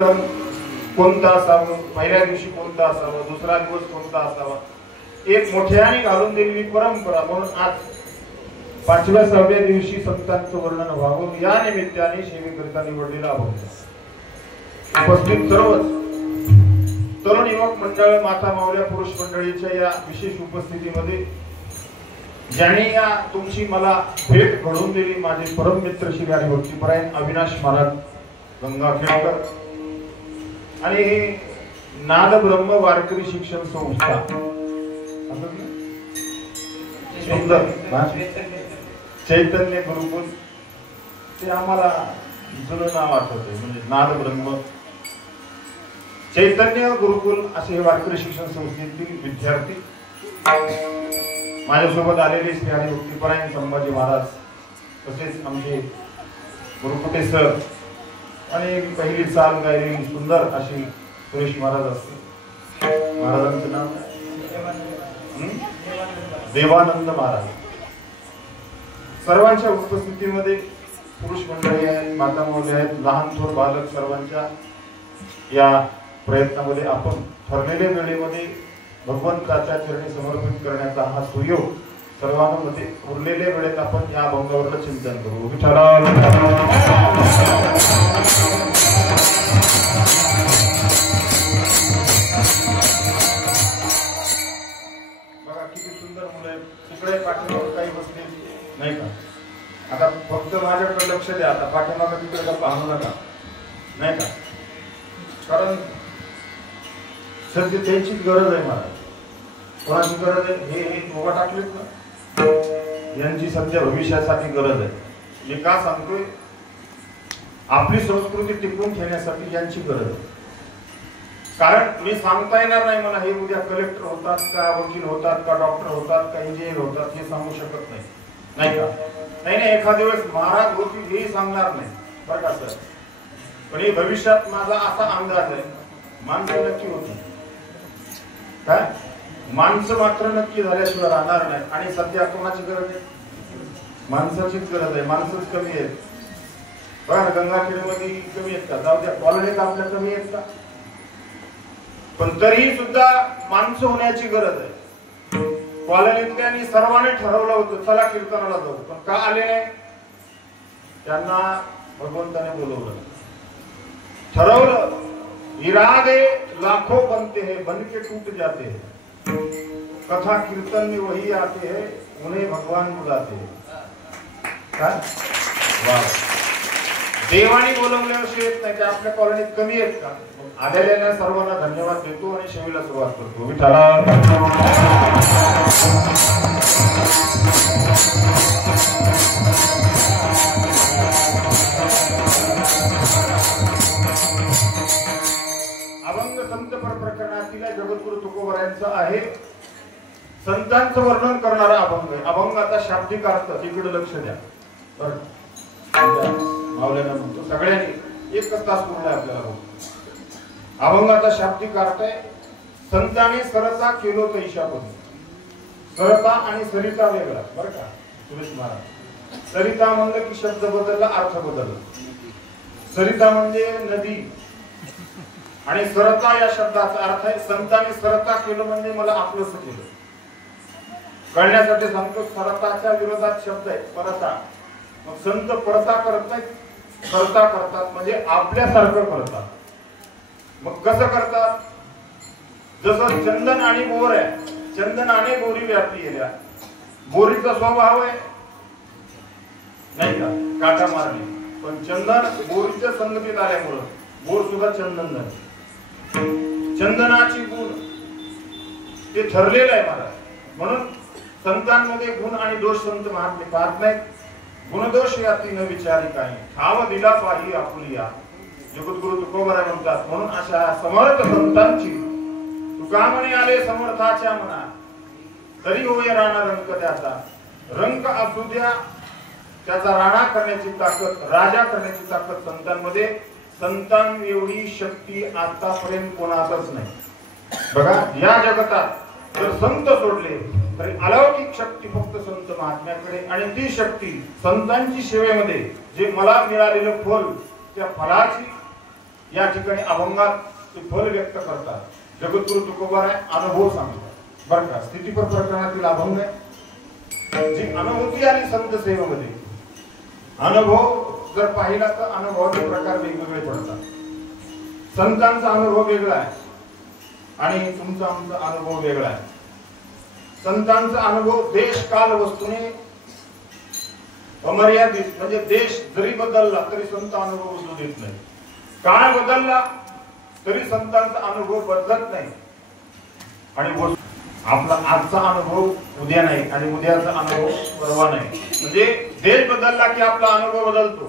कोणता असावा, पहिल्या दिवशी कोणता असावा, दुसरा दिवस कोणता असावा, एक मोठ्याने घालून दिलेली परंपरा. म्हणून आज 5व्या 6व्या दिवशी संतांचं वर्णन व्हावं या निमित्ताने सेवेकरिता निवडलेला अभंग. उपस्थित सर्वच तरुण युवक मंडळ, माता मावल्या, पुरुष मंडळीच्या या विशेष उपस्थितीमध्ये ज्यांनी या तुमची मला भेट घडवून दिली, माझे परम मित्र श्री आणि भक्तिपरायण अविनाश महाराज गंगाखेडकर आणि नाद ब्रह्म वारकरी शिक्षण संस्था चैतन्य गुरुकुल, ते आम्हाला जुनं नाव आठवतंय, म्हणजे नाद ब्रह्म चैतन्य गुरुकुल असे हे वारकरी शिक्षण संस्थेतील विद्यार्थी. माझ्यासोबत आलेले श्री आणि भक्तिपरायण संभाजी महाराज, तसेच आमचे गुरुकुटे सर आणि पहिली चाल गायलेली सुंदर अशी सुरेश महाराज असते. महाराजांचं नाव देवानंद महाराज. सर्वांच्या उपस्थितीमध्ये पुरुष मंडळी आहेत, माता महोदय आहेत, लहान थोर बालक सर्वांच्या या प्रयत्नामध्ये आपण ठरलेल्या वेळेमध्ये भगवंताच्या चरणी समर्पित करण्याचा हा सुयोग सर्वांमध्ये उरलेल्या वेळेत आपण या अभंगावरचं चिंतन करू. बघा किती सुंदर मुलं आहेत. तिकडे पाठीमागे काही बसले नाही का? आता फक्त माझ्याकडे लक्ष द्या. आता पाठीमागे तिकडे पाहू नका, नाही का? कारण सध्या त्यांचीच गरज आहे महाराज. कोणाची गरज आहे? हे उभा टाकलेत ना, यांची सध्या भविष्यासाठी गरज आहे. मी का सांगतोय? आपली संस्कृती टिकवून ठेवण्यासाठी यांची गरज आहे. कारण मी सांगता येणार नाही मला हे उद्या कलेक्टर होतात का, वकील होतात का, डॉक्टर होतात का, इंजिनियर होतात हे सांगू शकत नाही, नाही का? नाही, एखाद्या वेळेस महाराज होतील हेही सांगणार नाही बरं का सर. पण हे भविष्यात माझा असा अंदाज आहे, माणसं नक्की होती काय, माणसं मात्र नक्की झाल्याशिवाय राहणार नाही. आणि सध्या कोणाची गरज आहे? माणसाचीच गरज आहे. माणसंच कमी आहेत बघा. गंगाखेडमध्ये कमी आहेत का? जाऊ द्या, कॉलनीत आपल्या कमी आहेत का? पण तरीही सुद्धा माणसं होण्याची गरज आहे. कॉलनीतल्यानी सर्वांनी ठरवलं होतं चला कीर्तनाला जाऊ, पण का आले नाही? त्यांना भगवंताने बोलवलं, ठरवलं. इरादे लाखों बनते हैं, बन के टूट जाते हैं. कथा कीर्तन में वही आते हैं, उन्हें भगवान बुलाते हैं. देवानी बोलवल्याशिवाय येत नाही. आपल्या कॉलनीत कमी आहेत का? आलेल्या सर्वांना धन्यवाद देतो आणि शेवीला सुरुवात करतो. अभंग संत प्रकरणातील जगद्गुरु तुकोबरायांचा आहे. संतांचं वर्णन करणारा अभंग आहे. अभंगाचा शाब्दिक अर्थ तिकडे लक्ष द्या बरं. मावल्यानं म्हणतो सगळ्यांनी एकच तास पूर्ण आपल्याला. अभंगाचा शाब्दिक अर्थ आहे संतांनी सरता केलो तैशापदी. सरता आणि सरिता वेगळा बरं का सुरेश महाराज. सरिता म्हणलं की शब्द बदलला, अर्थ बदलला. सरिता म्हणजे नदी आणि सरता या शब्दाचा अर्थ आहे संतांनी सरता केलं म्हणजे मला आपलंच केलं. कळण्यासाठी सांगतो, सरताच्या विरोधात शब्द आहे परता. मग संत परता करत नाहीत, करता करतात म्हणजे आपल्यासारखं करतात. मग कसं करतात? जसं चंदन आणि बोर आहे, चंदनाने बोरी व्यापली गेल्या. बोरीचा स्वभाव आहे नाही का काटा मारणे, पण चंदन बोरीच्या संगतीत आल्यामुळं बोर सुद्धा चंदन झाले. चंदनाची गुण ते ठरलेलं आहे महाराज. म्हणून संतांमध्ये गुण आणि दोष संत महात्मे पाहत नाहीत. गुणदोष याती न विचारी काही, ठाव दिला पाही आपुलिया. जगद्गुरु तुकोबराय म्हणतात. म्हणून अशा समर्थ संतांची तुका म्हणे आले समर्थाच्या मना, तरी होय राणा रंक त्याचा. रंक असू द्या त्याचा राणा करण्याची ताकद, राजा करण्याची ताकद संतांमध्ये. संतां एवढी शक्ती आतापर्यंत कोणातच नाही बघा. या जगतात जर संत सोडले तरी अलौकिक शक्ती फक्त संत महात्म्याकडे. आणि ती शक्ती संतांची सेवेमध्ये जे मला मिळालेलं फल, त्या फलाची या ठिकाणी अभंगात ते फल व्यक्त करतात. जगद्गुरु तुकोबाराय अनुभव सांगतात बरं का. स्थितीपर प्रकरणातील अभंग आहे जी अनुभूती आली संत सेवेमध्ये. अनुभव जर पाहिला तर अनुभवाचे प्रकार वेगवेगळे पडतात. संतांचा अनुभव वेगळा आहे आणि तुमचा आमचा अनुभव वेगळा आहे. संतांचा अनुभव देश काल वस्तूने अमर्यादित, म्हणजे देश जरी बदलला तरी संत अनुभव बदलू देत नाही. काळ बदलला तरी संतांचा अनुभव बदलत नाही. आणि आपला आजचा अनुभव उद्या नाही आणि उद्याचा अनुभव परवा नाही. म्हणजे देश बदलला की आपला अनुभव बदलतो,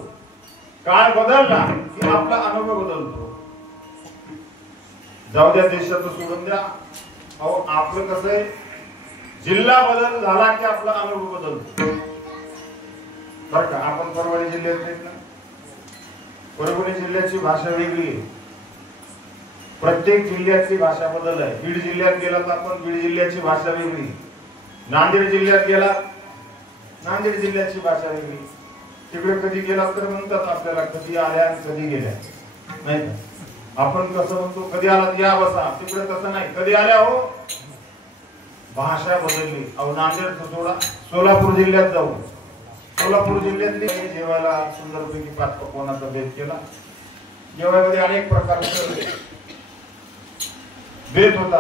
काळ बदलला की आपला अनुभव बदलतो. जाऊ द्या देशाचं सोडून द्या. अहो आपलं कसं आहे, जिल्हा बदल झाला की आपला अनुभव बदलतो बर का. आपण परभणी जिल्ह्यात आहेत ना, परभणी जिल्ह्याची भाषा वेगळी आहे. प्रत्येक जिल्ह्याची भाषा बदल आहे. बीड जिल्ह्यात गेला तर आपण बीड जिल्ह्याची भाषा वेगळी, नांदेड जिल्ह्यात गेला नांदेड जिल्ह्याची भाषा वेगळी. तिकडे कधी गेला तर म्हणतात आपल्याला कधी आल्या आणि कधी गेल्या, नाही का. आपण कसं म्हणतो कधी आलात या बसा, तिकडे तसं नाही, कधी आल्या हो. भाषा बदलली. अहो नांदेड सोडा, सोलापूर जिल्ह्यात जाऊ. सोलापूर जिल्ह्यातली जेवायला सुंदरपैकी 5 पक्वानाचा बेत केला. जेवायमध्ये अनेक प्रकारचे बेत होता,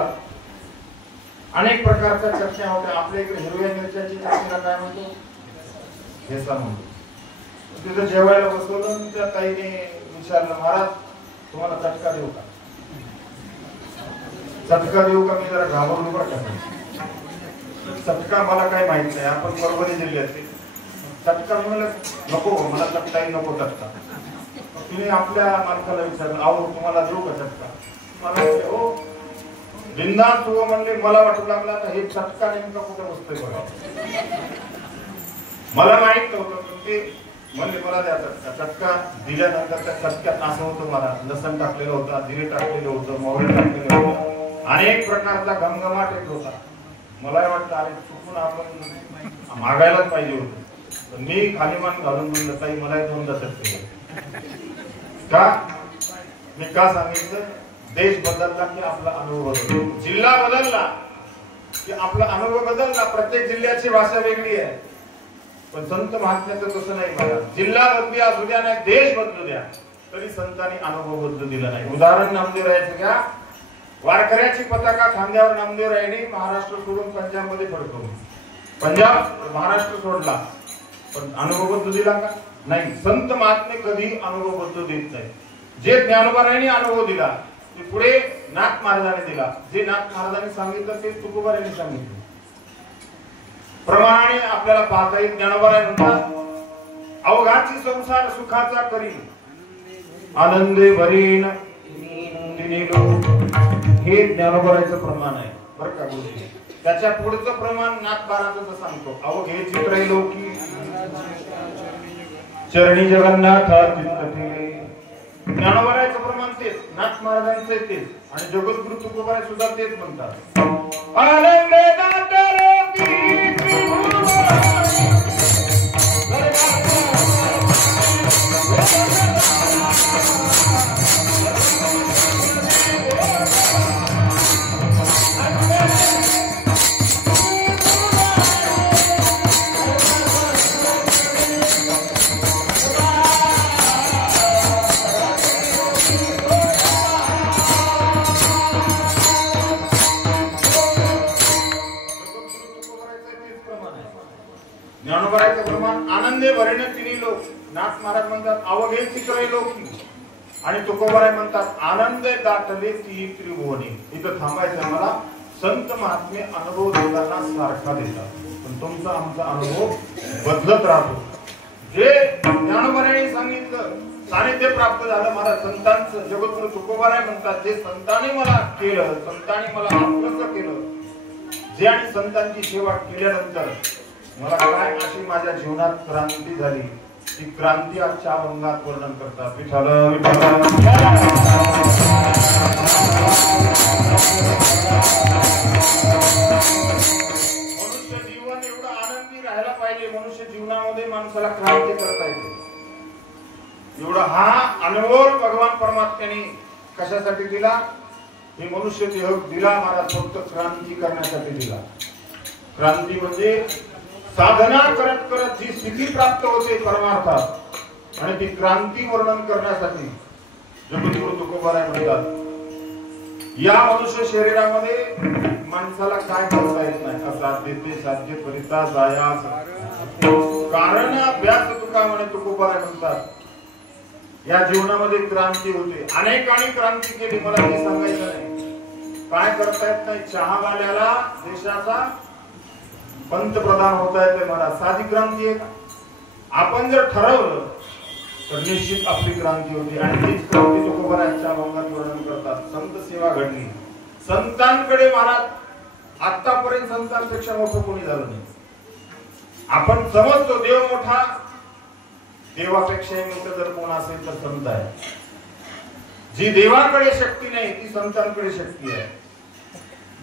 अनेक प्रकारच्या चटण्या होत्या. आपल्या इकडे हिरव्या मिरच्याची चटणीला काय म्हणतो, ठेचा म्हणतो. तिथं जेवायला बसवलं, त्या ताईने विचारलं, महाराज तुम्हाला चटका देऊ का? चटका देऊ का? मी जरा घाबरलो बरं का. चटका मला काय माहित नाही, आपण परभणी जिल्ह्यातले. चटका म्हणलं नको, मला चटकाही नको चटका. तिने आपल्या मालकाला विचारलं, अहो तुम्हाला देऊ का चटका? मला हो बिंदास तू म्हणले. मला वाटू लागला तर हे चटका नेमका कुठे बसतोय बघा. मला माहित नव्हतं, पण ते म्हणले मला द्या चटका. चटका दिल्यानंतर त्या चटक्यात असं होतं, मला लसण टाकलेलं होतं, जिरे टाकलेलं होतं, मोहरी टाकलेलं होतं, अनेक प्रकारचा घमघमाट येत होता. मला वाटतं अरे चुकून आपण मागायलाच पाहिजे होतं. मी खाली मान घालून म्हणलं, ताई मला 2 चटके का. मी का सांगितलं, देश बदलला की आपला अनुभव बदलतो, जिल्हा बदलला की आपला अनुभव बदलला. प्रत्येक जिल्ह्याची भाषा वेगळी आहे, पण संत महात्म्याचं तसं नाही. मला जिल्हा बदली असू द्या नाही देश बदलू द्या तरी संतांनी अनुभव बदलू दिला नाही. उदाहरण नामदेवरायाचं घ्या. वारकऱ्याची पताका खांद्यावर नामदेवरायांनी महाराष्ट्र सोडून पंजाब मध्ये पडतो. पंजाब महाराष्ट्र सोडला, पण अनुभव बदलू दिला का? नाही. संत महात्मे कधी अनुभव बदलू देत नाही. जे ज्ञानोबारायांनी अनुभव दिला ते पुढे नाथ महाराजांनी दिला. जे नाथ महाराजांनी सांगितलं ते तुकोबारायांनी सांगितलं. प्रमाणाने आपल्याला पाहता येईल. ज्ञानोबाराय म्हणतात, अवघाची संसार सुखाचा करी, आनंदे भरीन तिन्ही लोक. हे ज्ञानोबारायचं प्रमाण आहे बरं का गुरुजी. त्याच्या पुढचं प्रमाण नाथबाराचं सांगतो, अवघे चित्रैलोकी चरणी जगन्नाथ चित्त ठेवे. ज्ञानोबारायचं प्रमाण तेच, नाथ महाराजांचं तेच, आणि जगद्गुरु तुकोबाराय सुद्धा तेच म्हणतात. आनंदे ज्ञानोबारायचं प्रमाण आनंदे भरीन तिन्ही लोक. नाथ महाराज म्हणतात अवघे चित्रैलोकी, आणि तुकोबाराय म्हणतात आनंदे दाटले ती त्रिभुवनी. इथं थांबायचं मला. संत महात्मे अनुभव देताना सारखा देतात, पण तुमचा आमचा अनुभव बदलत राहतो. जे ज्ञानोबारायांनी सांगितलं, सानिध्य प्राप्त झालं मला संतांचं. जगद्गुरु तुकोबाराय म्हणतात जे संतांनी मला केलं, संतांनी मला आपलंच केलं, जे आणि संतांची सेवा केल्यानंतर मला काय अशी माझ्या जीवनात क्रांती झाली, ती क्रांती आजच्या अभंगात वर्णन करतात. विठ्ठल विठ्ठल. मनुष्य जीवन एवढं आनंदी राहायला पाहिजे. मनुष्य जीवनामध्ये माणसाला क्रांती करता येते. एवढा हा अनमोल भगवान परमात्मा त्यांनी कशासाठी दिला? हे मनुष्य देह दिला महाराज फक्त क्रांती करण्यासाठी दिला. क्रांती म्हणजे साधना करत करत जी स्थिती प्राप्त होते परमार्थात, आणि ती क्रांती वर्णन करण्यासाठी जगद्गुरु तुकोबाराय म्हणतात, या मनुष्य शरीरामध्ये माणसाला काय करता येत नाही. असाध्य ते साध्य करिता जायास कारण अभ्यास तुका म्हणे तुकोबाराय म्हणतात. या जीवनामध्ये क्रांती होते. अनेकांनी क्रांती केली, मला ते सांगायचं नाही. काय करता येत नाही. चहावाल्याला देशाचा पंतप्रधान होता येते महाराज, साधी क्रांती आहे का? आपण जर ठरवलं तर निश्चित आपली क्रांती होती. आणि तीच क्रांती तुकोबारायांच्या अभंगात वर्णन करतात. संत सेवा घडली. संतांकडे महाराज आतापर्यंत संतांपेक्षा मोठं कोणी झालं नाही. आपण समजतो देव मोठा, देवापेक्षाही मोठं जर कोण असेल तर संत आहे. जी देवाकडे शक्ती नाही ती संतांकडे शक्ती आहे.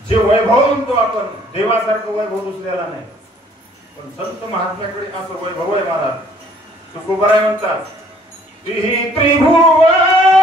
जे वैभव म्हणतो आपण, देवासारखं वैभव दुसऱ्याला नाही, पण संत महात्म्याकडे असं वैभव आहे महाराज. तुकोबाराय म्हणतात, त्रिभुवन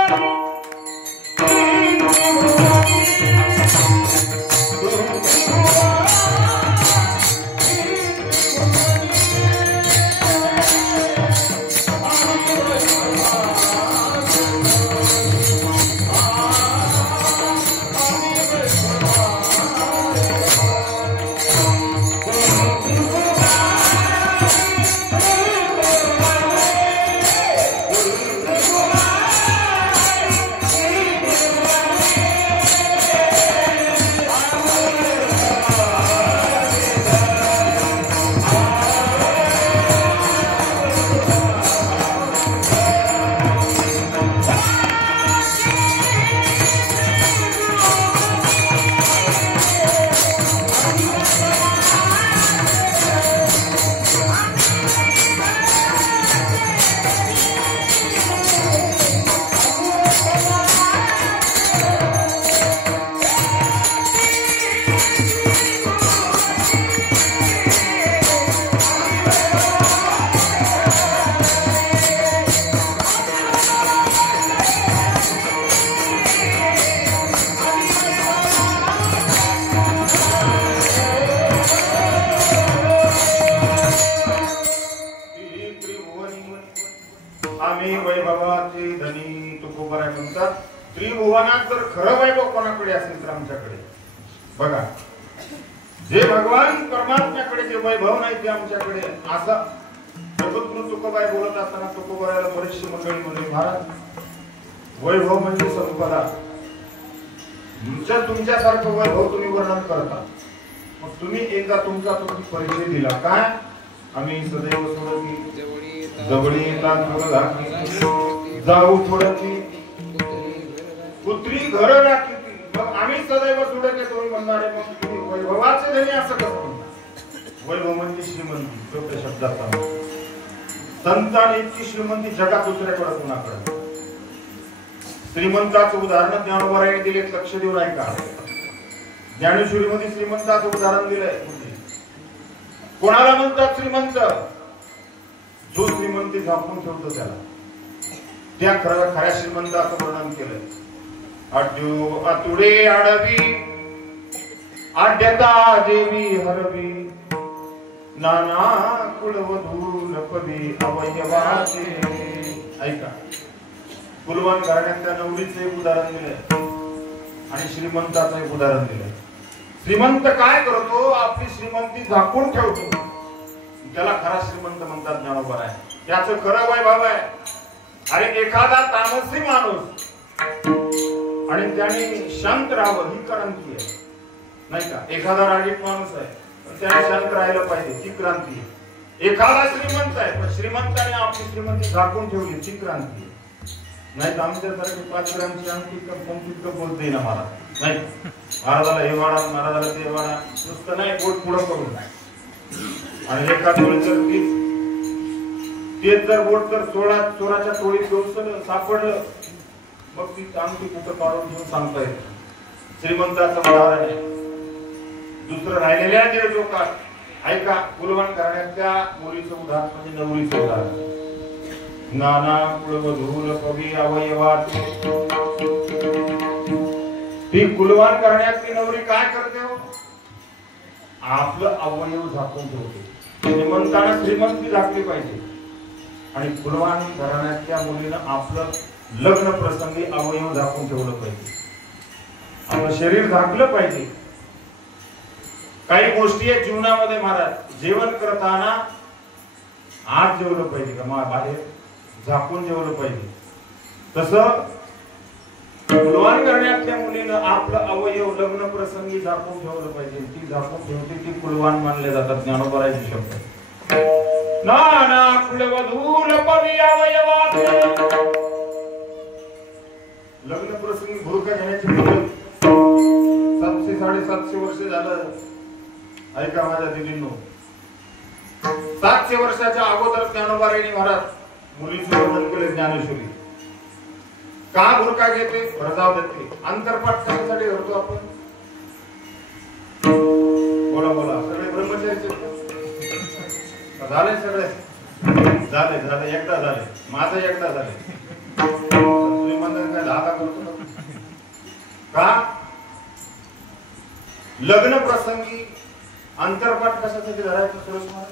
आम्ही वैभवाचे धनी. तुकोबाराय म्हणतात, त्रिभुवनात जर खरं वैभव कोणाकडे असेल तर आमच्याकडे. बघा, जे भगवान परमात्म्याकडे जे वैभव नाही ते आमच्याकडे. असं जगद्गुरु तुकोबाराय बोलत असताना तुकोबारायला बरीचशी मंडळी म्हणली, महाराज वैभव म्हणजे संपदा. तुमच्यासारखं वैभव तुम्ही वर्णन करता, मग तुम्ही एकदा तुमचा परिचय दिला. काय? आम्ही सदैव सोडती जवळी येतात जाऊ थोडती पुत्री घर राखी. मग आम्ही सदैव सोडते तुम्ही म्हणणारे, मग तुम्ही वैभवाचे धनी असं कसं म्हणता? वैभव म्हणजे श्रीमंती. सोप्या शब्दात संतांनी इतकी श्रीमंती जगात दुसऱ्याकडे कोणाकडे. श्रीमंताचं उदाहरण ज्ञानोबारायांनी दिले, लक्ष देऊन ऐका. ज्ञानेश्वरीमध्ये श्रीमंताचं उदाहरण दिलंय. कोणाला म्हणतात श्रीमंत? जो श्रीमंती झाकून ठेवतो त्याला. त्या खऱ्या श्रीमंताचं वर्णन केलंय. आतुडे आडवी आड्यता देवी हरवी नाना कुलवधू लपवी अवयवाचे. ऐका, कुलवान घराण्यातल्या नवरीचं एक उदाहरण दिलंय आणि श्रीमंताचं एक उदाहरण दिलंय. श्रीमंत काय करतो? आपली श्रीमंती झाकून ठेवतो, त्याला खरा श्रीमंत म्हणतात ज्ञानोबाराय. त्याचं खरं वैभव आहे. अरे एखादा तामसी माणूस आणि त्याने शांत राहावं ही क्रांती आहे, नाही का? एखादा रागीट माणूस आहे पण त्याने शांत राहायला पाहिजे, ती क्रांती आहे. एखादा श्रीमंत आहे पण श्रीमंताने आपली श्रीमंती झाकून ठेवली, ती क्रांती आहे. नाही तर आमच्यासारखी 5 ग्रामची अंगठी कप बोलते ना मला, नाही महाराजाला हे वाडा, महाराजाला ते वाडा, नुसतं नाही बोट पुढं करून नाही. आणि एखाद तेच जर बोट जर चोराच्या टोळीत सापडलं, मग ती अंगठी कुठं काढून घेऊन सांगता येत. श्रीमंताचं उदाहरण आहे. दुसरं राहिलेल्या निर्जोकात ऐका, कुलवान करण्याच्या मुलीचं उदाहरण म्हणजे नवरीचं उदाहरण. नाना कुलवधूल पवी अवयवात ती कुलवान करण्याची नवरी काय करते हो? आपलं अवयव झाकून ठेवते. श्रीमंताना श्रीमंती झाकली पाहिजे आणि कुलवान घराण्याच्या मुलीनं आपलं लग्न प्रसंगी अवयव झाकून ठेवलं पाहिजे. आपलं शरीर झाकलं पाहिजे. काही गोष्टी आहेत जीवनामध्ये महाराज, जेवण करताना आत जेवलं पाहिजे का बाहेर झाकून जेवलं पाहिजे. तसं कुलवान करण्यातल्या मुलीनं आपलं अवयव लग्न प्रसंगी झाकून ठेवलं पाहिजे. ती झाकून ठेवते ती कुलवान मानले जातात. ज्ञानोबारायचे शब्द नाना कुलवधूल पवी अवयवात. लग्न प्रसंगी भुरका घेण्याची पद्धत 700-750 वर्ष झालं. ऐका माझ्या दिदींनो, 700 वर्षाच्या अगोदर ज्ञानोबारायणी महाराज मुलीचे वर्णन केले. ज्ञानेश्वरी का भुरका घेते? प्रजाव देते. अंतरपाठ कशासाठी करतो आपण? बोला बोला. सगळे ब्रह्मचारी झाले? सगळे झाले झाले. एकदा झाले. माझं एकदा झाले. श्रीमंत काय धागा करतो का? लग्न प्रसंगी अंतरपाठ कशासाठी धरायचं? सुरेश महाराज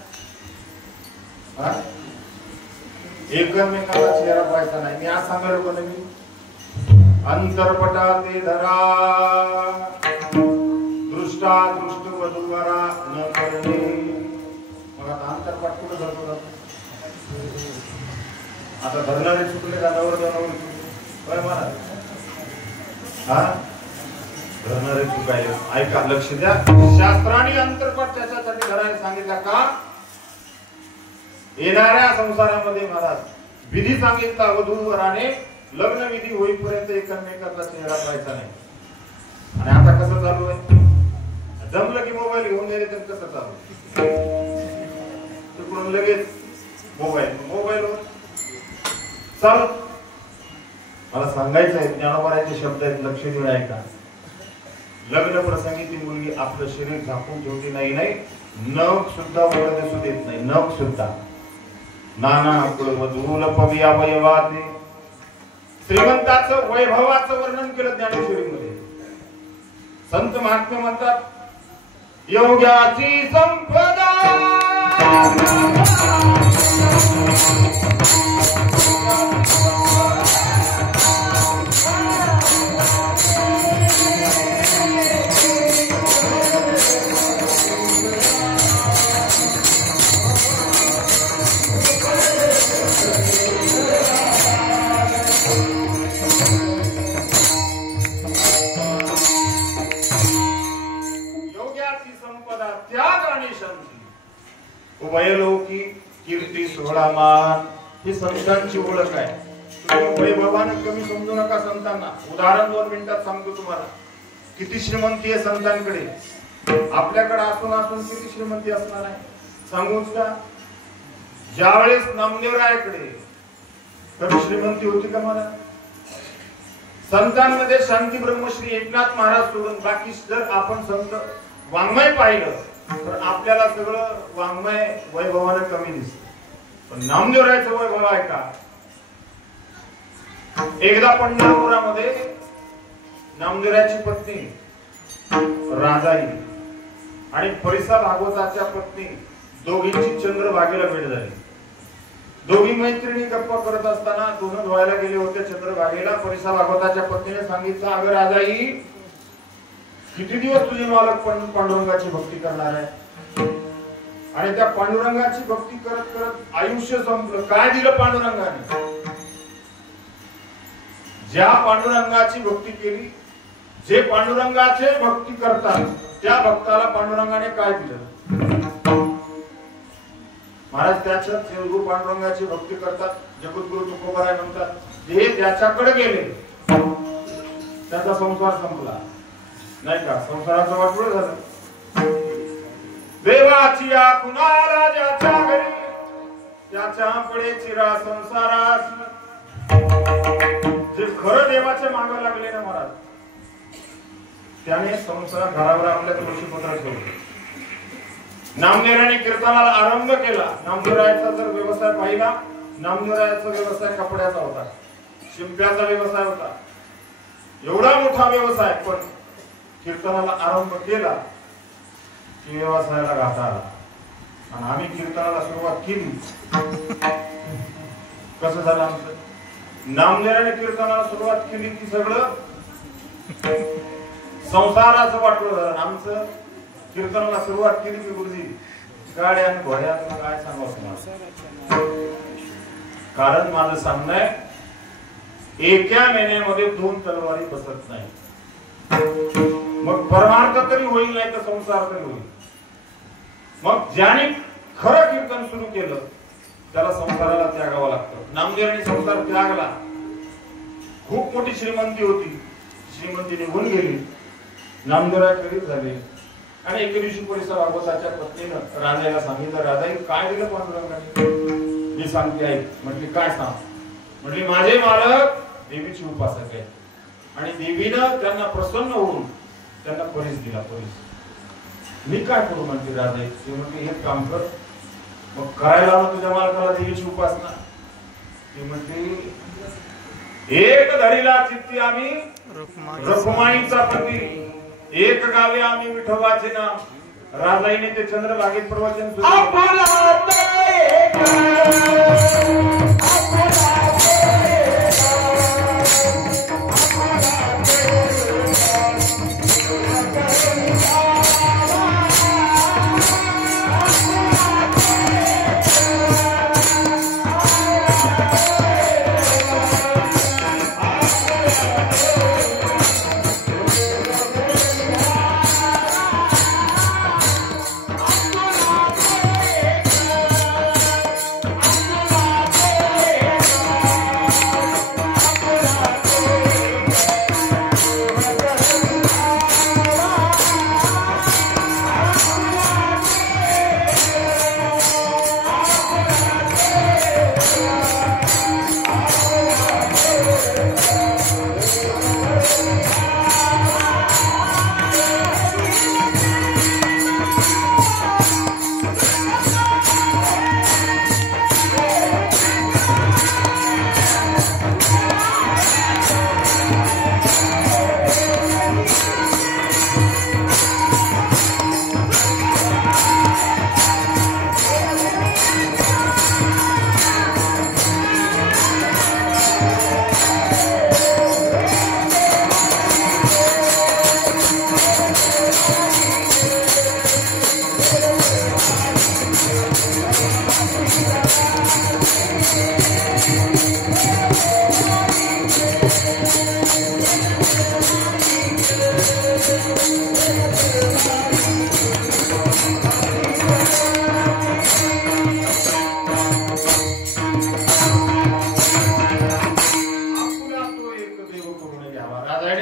एकमेकाला चेहरा पाहायचा नाही. मी आज सांगायला लोक नाही. अंतरपटा ते धरा दृष्टा दृष्ट वधूवरा न करणे. मग आता अंतरपाठ कुठं धरतो? आता धरणारे चुकले का? नवर चुकले महाराज. हा धरणारे चुकायले. ऐका, लक्ष द्या. शास्त्राने अंतरपाठ त्याच्यासाठी धरायला सांगितला का? येणाऱ्या संसारामध्ये महाराज विधी सांगितला. वधूवराने लग्न विधी होईपर्यंत एकमेकाचा चेहरा पाहायचा नाही. आणि आता कसं चालू आहे? जमलं की मोबाईल घेऊन गेले तर कसं चालू? तिकडून लगेच मोबाईलवर चालू. मला सांगायचं आहे, ज्ञानोबारायचे शब्द आहेत, लक्ष देऊन ऐका. लग्न प्रसंगी ती मुलगी आपलं शरीर झाकून ठेवते. नाही नख सुद्धा वर दिसू देत नाही. नख सुद्धा. नाना कुलवधूल पवी अवयवात. श्रीमंताचं वैभवाचं वर्णन केलं ज्ञानेश्वरीमध्ये. संत महात्मे म्हणतात योग्याची संपदा वयलोकी कीर्ती सोहळा मान. ही संतांची ओळख आहे. तुम्ही वैभवानं कमी समजू नका संतांना. उदाहरण 2 मिनिटात सांगतो तुम्हाला. किती श्रीमंती आहे संतांकडे. आपल्याकडे असून किती श्रीमंती असणार आहे सांगूच का? ज्यावेळेस नामदेवरायाकडे तर श्रीमंती होती का मला? संतांमध्ये शांती ब्रह्मश्री एकनाथ महाराज सोडून बाकी जर आपण संत वाङ्मय पाहिलं तर आपल्याला सगळं वाङ्मय वैभवाने कमी दिसतं. पण नामदेवरायचं वैभव आहे का? एकदा पंढरपुरामध्ये नामदेवरायची पत्नी राजाई आणि परिसा भागवताच्या पत्नी दोघींची चंद्रभागेला भेट झाली. दोघी मैत्रिणी गप्पा करत असताना धुणं धुवायला गेले होते चंद्रभागेला. परिसा भागवताच्या पत्नीने सांगितलं, अगं राजाई, किती दिवस तुझे मालक पांडुरंगाची भक्ती करणार आहे? आणि त्या पांडुरंगाची भक्ती करत करत आयुष्य संपलं. काय दिलं पांडुरंगाने? ज्या पांडुरंगाची भक्ती केली, जे पांडुरंगाचे भक्ती करतात त्या भक्ताला पांडुरंगाने काय दिलं? महाराज त्याच्यात जे पांडुरंगाची भक्ती करतात, जगद्गुरु तुकोबाराय म्हणतात, जे त्याच्याकडे गेले त्याचा संसार संपला. नाही का? संसाराचं वाटोळ झालं. देवाची या कुणाला ज्याच्या घरी त्याच्या पुढे चिरा संसारास. जे खरं देवाच्या मागे लागले ना महाराज, त्याने संसार घरावर आपल्या तुळशीपत्र ठेवले. नामदेवरायाने कीर्तनाला आरंभ केला. नामदेवरायाचा जर व्यवसाय पाहिला, नामदेवरायाचा व्यवसाय कपड्याचा होता, शिंप्याचा व्यवसाय होता, एवढा मोठा व्यवसाय. पण कीर्तनाला आरंभ केला की व्यवसायाला घाटा आला. आणि आम्ही कीर्तनाला सुरुवात केली, कसं झालं आमचं? नामदेवाने कीर्तनाला सुरुवात केली की सगळं संसाराचं वाटलं झालं. आमचं कीर्तनाला सुरुवात केली की गुरुजी गाड्या घोड्या काय सांगावं तुम्हाला. कारण माझं सांगणं आहे, एका महिन्यामध्ये 2 तलवारी बसत नाही. मग परमार्थ तरी होईल, नाही तर संसार तरी होईल. मग ज्याने खरं कीर्तन सुरू केलं त्याला संसाराला त्यागावं लागतं. नामदेवांनी संसार त्यागला. खूप मोठी श्रीमंती होती, श्रीमंती निघून गेली, नामदेवराय गरीब झाले. आणि एके दिवशी परिसर भागवताच्या पत्नीनं राजाला सांगितलं, राजाई काय दिलं पांडुरंगाने? मी सांगते ऐक. म्हटली काय सांग? म्हटली माझे मालक देवीची उपासक आहे आणि देवीनं त्यांना प्रसन्न होऊन त्यांना परीस दिला. परीस मी काय करू? म्हणते राजाई. ते म्हणते हे काम कर. मग करायला लावलं तुझ्या मालकाला देवीची उपासना. ती म्हणते एक धडीला चित्ती आम्ही रखुमाईचा पती, एक गावे आम्ही विठोबाचे नाम. राजाईने ते चंद्रभागेत प्रवचन सुरू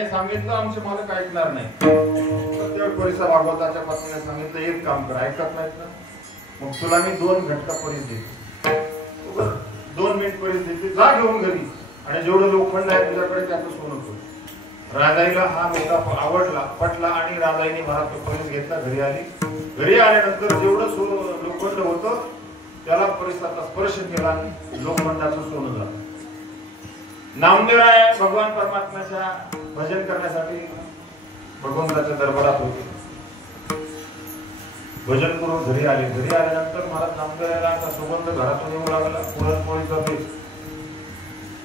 सांगितलं. आमचे मालक ऐकणार नाही. प्रत्येक परिसर भागवताच्या पत्नीने सांगितलं एक काम कर. ऐकत नाहीत ना, मग तुला मी 2 घटका परीस देते. 2 मिनिट परीस देते, जा घेऊन घरी. आणि जेवढं लोखंड आहे तुझ्याकडे त्याचं सोनं कर. राजाईला हा मुद्दा आवडला, पटला आणि राजाईने महाराज परीस घेतला. घरी आली. घरी आल्यानंतर जेवढं लोखंड होतं त्याला परिसराचा स्पर्श केला, लोखंडाचं सोनं झालं. नामदेवराय भगवान परमात्म्याच्या भजन करण्यासाठी भगवंताच्या दरबारात होते. भजन करून घरी आले. घरी आल्यानंतर महाराज नामदेवरायला असा सुगंध घरातून येऊ लागला, पुरणपोळीचा बेत.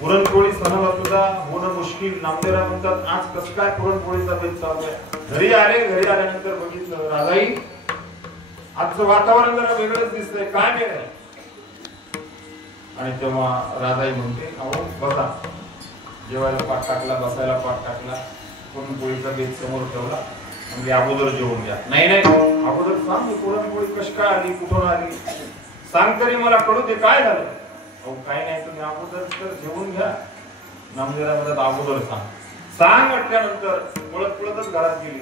पुरणपोळी सणाला सुद्धा होणं मुश्किल. नामदेवराय म्हणतात आज कसं काय पुरणपोळीचा बेत चालू आहे? घरी आले. घरी आल्यानंतर बघितलं, राजाई आजचं वातावरण जरा वेगळंच दिसतंय, काय वेगळं? आणि तेव्हा राजाई म्हणते अहो बसा. जेवायला पाठ टाकला, बसायला पाठ टाकला, पुरणपोळीचा बेत समोर ठेवला. म्हणजे अगोदर जेवून घ्या. नाही नाही, अगोदर सांग पुरणपोळी कशी काय आली, कुठून आली, सांग तरी मला कळू दे काय झालं. अहो काय नाही, तुम्ही अगोदर तर जेवून घ्या. नामदेवराय म्हणतात अगोदर सांग. सांग म्हटल्यानंतर पळत पळतच घरात गेली.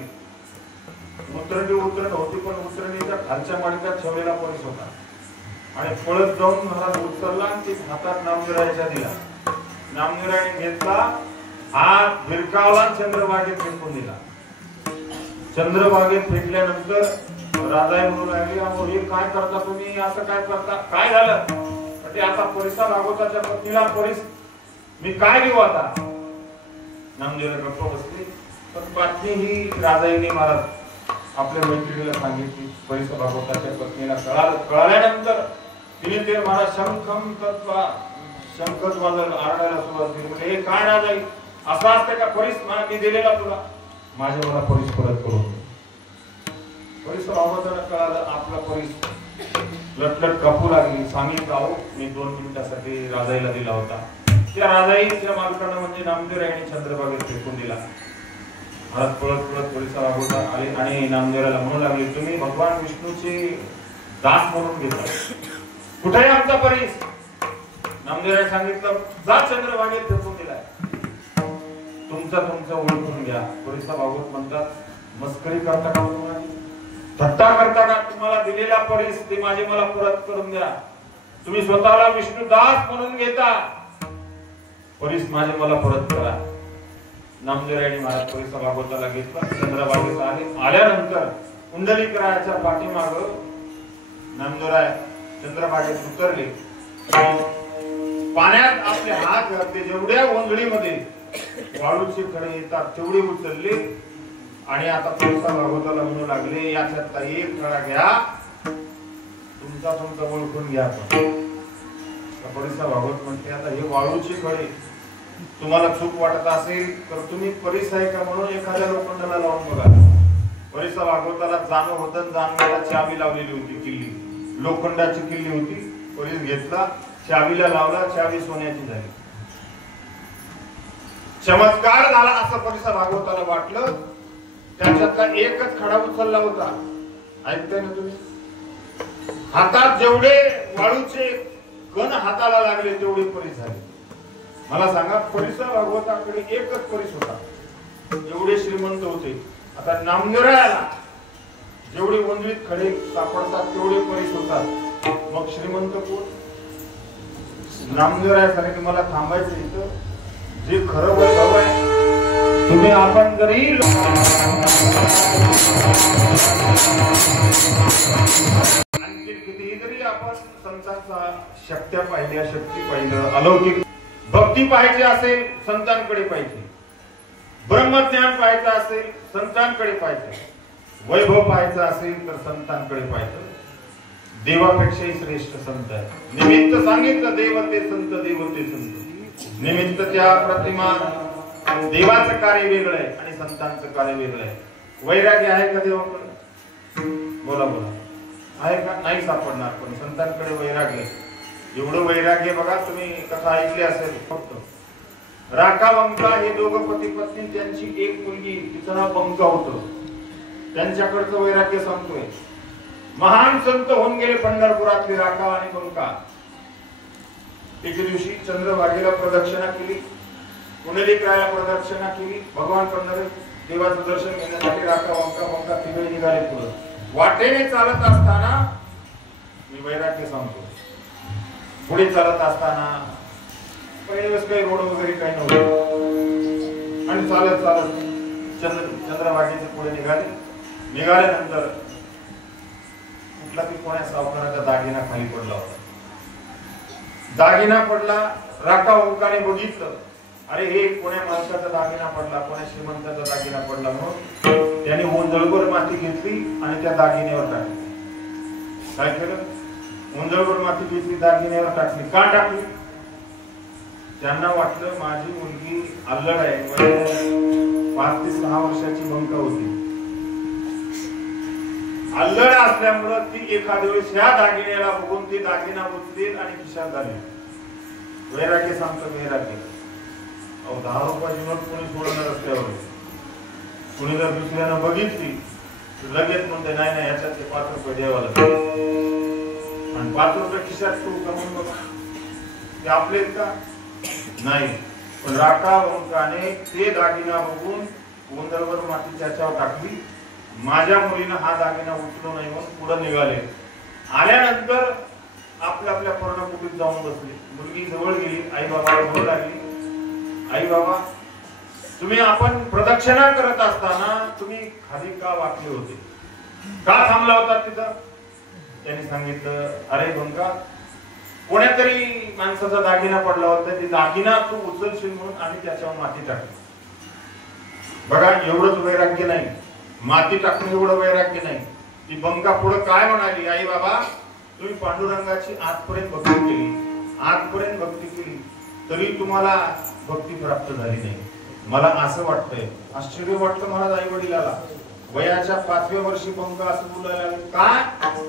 उतरणी होती, पण उतरणीच्या खालच्या माडक्यात ठेवलेला परीस होता. आणि पळत जाऊन महाराज उचलला आणि ते हातात नामदेवरायच्या दिला. नामदेवरायने घेतला, हात भिरकावला, चंद्रभागेत फेकून दिला. चंद्रभागेत फेकल्यानंतर राजाई म्हणू लागली अहो हे काय करता तुम्ही, असं काय करता, काय झालं? तर ते आता परिसा भागवताच्या पत्नीला मी काय देऊ आता? नामदेवराय गप्प बसले. पण बातमी ही राजाईने महाराज आपल्या मैत्रिणीला सांगितली. परिसा भागवताच्या पत्नीला कळाल्यानंतर तिने ते महाराज शंखम तत्वा शंखच वाजवलं, आरडायला सुरुवात केली. म्हणजे हे काय राजाई, असं असतं का? परीस मी दिलेला तुला, माझ्या मला परीस परत करून दे. परिसा भागवताला कळालं आपला परीस लटलट कापू लागली. सांगितलं अहो मी 2 मिनिटासाठी राजाईला दिला होता. त्या राजाईच्या मालकानं म्हणजे नामदेवरायांनी चंद्रभागेत फेकून दिला. महाराज पळत पळत परिसा भागवता आले आणि नामदेवरायला म्हणू लागले, तुम्ही भगवान विष्णूचे दास म्हणून घेता, कुठे आहे आमचा परीस? नामदेवराय सांगितलं जा चंद्रभागेत फेकून दिलाय, तुमचं ओळखून घ्या. परिसा भागवत म्हणतात मस्करी करता का तुम्हाला, थट्टा करता का? तुम्हाला दिलेला परीस ते माझे मला परत करून द्या. तुम्ही स्वतःला विष्णुदास म्हणून घेता, परीस माझे मला परत करा. नामदेवरायांनी महाराज परिसा भागवताला घेतला. चंद्रभागेत आले. आल्यानंतर कुंडलिकरायाच्या पाठीमाग नामदेवराय चंद्रभागेत उतरले. पाण्यात आपले हात घातले, जेवढ्या ओंजळीमध्ये वाळूचे खडे येतात तेवढे उचलले आणि आता परिसा भागवताला म्हणू लागले, याच्यातला एक खडा घ्या, तुमचा ओळखून घ्या. परिसा भागवत म्हणते आता हे वाळूचे खडे तुम्हाला चूक वाटत असेल तर तुम्ही परीस आहे का म्हणून एखाद्या लोखंडाला लावून बघा. परिसा भागवताला जाणं होतं, जाणवायला चावी लावलेली होती, किल्ली लोखंडाची किल्ली होती. परीस घेतला, चावीला लावला, चावी सोन्याची झाली. चमत्कार झाला असं परिसा भागवताला वाटलं. त्याच्यातला एकच खडा उचलला होता. ऐकताय ना तुम्ही? हातात जेवढे वाळूचे कण हाताला लागले तेवढे परीस झाले. मला सांगा परिसा भागवताकडे एकच परीस होता, एवढे श्रीमंत होते. आता नामदेवरायाला जेवढे वंदळीत खडे सापडतात तेवढे परीस होतात, मग श्रीमंत कोण? नामदेवराय सांगितले मला थांबायचं इथं, जे खरं वैभव आहे तुम्ही आपण जरी कितीही जरी आपण संतांचा शक्त्या पाहिल्या, शक्ती पाहिलं, अलौकिक भक्ती पाहिजे असेल संतांकडे पाहिजे, ब्रह्मज्ञान पाहायचं असेल संतांकडे पाहिजे, वैभव पाहायचं असेल तर संतांकडे पाहिजे. देवापेक्षाही श्रेष्ठ संत आहे. निमित्त सांगितलं देवते संत, देवते संत. निमित्त त्या प्रतिमा, देवाचं कार्य वेगळं आहे आणि संतांचं कार्य वेगळं आहे. वैराग्य आहे का देवाकडे? बोला बोला, आहे का? नाही सापडणार. पण संतांकडे वैराग्य आहे. एवढं वैराग्य बघा, तुम्ही कथा ऐकली असेल. फक्त राखा बंका हे दोघं पती पत्नी, त्यांची एक मुलगी, तिचं नाव बंका होतं. त्यांच्याकडचं वैराग्य सांगतोय. महान संत होऊन गेले पंढरपुरातले राखा आणि बंका. एके दिवशी चंद्रभागेला प्रदक्षिणा केली, कुंडलिकरायाला प्रदक्षिणा केली. भगवान पंढरी देवाचं दर्शन घेण्यासाठी राखा बंका तिघे निघाले पुढे. वाटेने चालत असताना मी वैराग्य सांगतो. पुढे चालत असताना पहिल्या वेळेस काही रोड वगैरे काही नव्हतं आणि चालत चंद्रभागेच्या पुढे निघाल्यानंतर कुठला की कोण्या सावकाराचा दागिना खाली पडला होता. दागिना पडला. राखा ओंकाने बघितलं, अरे हे कोण्या माणसाचा दागिना पडला, कोण्या श्रीमंताचा दागिना पडला. म्हणून त्याने ओंजळभर माती घेतली आणि त्या दागिन्यावर टाकली. काय केलं? ओंजळभर माती घेतली, दागिन्यावर टाकली. का टाकली? त्यांना वाटलं माझी मुलगी अल्लड आहे, 5 ते 6 वर्षाची बंका होती. अल्लड असल्यामुळे ती एखाद्या वेळेस ह्या दागिन्याला बघून ती दागिना उचलेल आणि खिशात घालेल. वैराग्य सांगतो, वैराग्य. 10 रुपयाची नोट कोणी सोडणार रस्त्यावर, कोणी जर दुसऱ्यानं बघितली तर लगेच म्हणते नाही नाही ह्याच्यात 5 रुपये द्यावा लागेल. आणि 5 रुपये खिशात तू कमवून बघ, ते आपलेच का? नाही. पण राखा ओंकाने ते दागिना बघून गोंधळवर माती त्याच्यावर टाकली. माझ्या मुलीनं हा दागिना उचलू नाही म्हणून पुढे निघाले. आल्यानंतर आपल्या आपल्या पर्णकुटीत जाऊन बसले. मुलगी जवळ गेली, आई बाबाला म्हणू लागली, आई बाबा तुम्ही आपण प्रदक्षिणा करत असताना तुम्ही खाली का वाकले होते, का थांबला होता तिथं? त्यांनी सांगितलं, अरे बंका कोण्यातरी माणसाचा दागिना पडला होता, ती दागिना तू उचलशील म्हणून आम्ही त्याच्यावर माती टाकली. बघा एवढंच वैराग्य नाही, माती टाकून एवढं वैराग्य नाही. ती बंका पुढे काय म्हणाली, आई बाबा तुम्ही पांडुरंगाची आजपर्यंत भक्ती केली, आजपर्यंत भक्ती केली, तरी तुम्हाला भक्ती प्राप्त झाली नाही. मला असं वाटतंय, आश्चर्य वाटतं मला आई वडिलाला. वयाच्या 5व्या वर्षी बंका असं बोलायला लागली, काय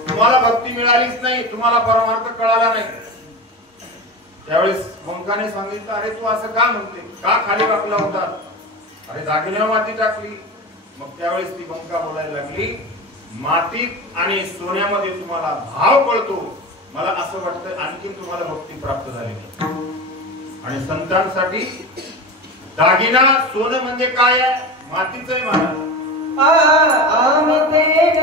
तुम्हाला भक्ती मिळालीच नाही, तुम्हाला परमार्थ कळाला नाही. त्यावेळेस बंकाने सांगितलं, अरे तू असं का म्हणते, का खाली वाकला होता, अरे दागिन्यावर माती टाकली. मग त्यावेळेस ती बंका बोलायला लागली, मातीत आणि सोन्यामध्ये तुम्हाला भाव कळतो, मला असं वाटतं आणखी तुम्हाला भक्ती प्राप्त झाली नाही. आणि संतांसाठी दागिना सोनं म्हणजे काय आहे, मातीच आहे महाराज. आम्ही तेरे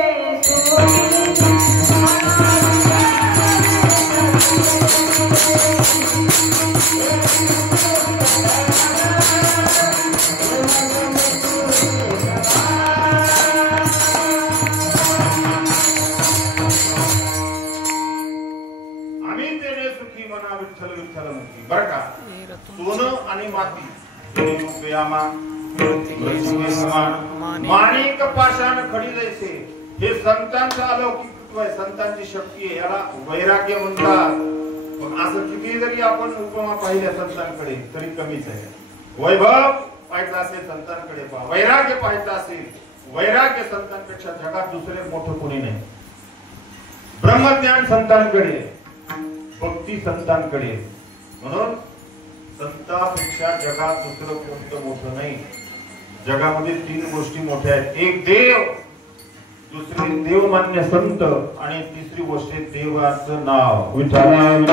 सुखी मना विठ्ठल विठ्ठल मुखी. बरं का, सोनं आणि माती माणिक पाषाण खडी जैसे, हे संतांचं अलौकिकत्व आहे, संतांची शक्ती आहे, याला वैराग्य म्हणतात. पण असं किती जरी आपण उपमा पाहिल्या संतांकडे तरी कमीच आहे. वैभव पाहायचं असेल संतांकडे पहा, वैराग्य पाहायचं असेल, वैराग्य संतांपेक्षा जगात दुसरे मोठं कोणी नाही. ब्रह्मज्ञान संतांकडे, भक्ती संतांकडे. म्हणून संतांपेक्षा जगात दुसरं कोणतं मोठं नाही. जगामध्ये 3 गोष्टी मोठ्या आहेत, एक देव, दुसरी देवमान्य संत आणि तिसरी गोष्ट देवाचं नाव विठ्ठल.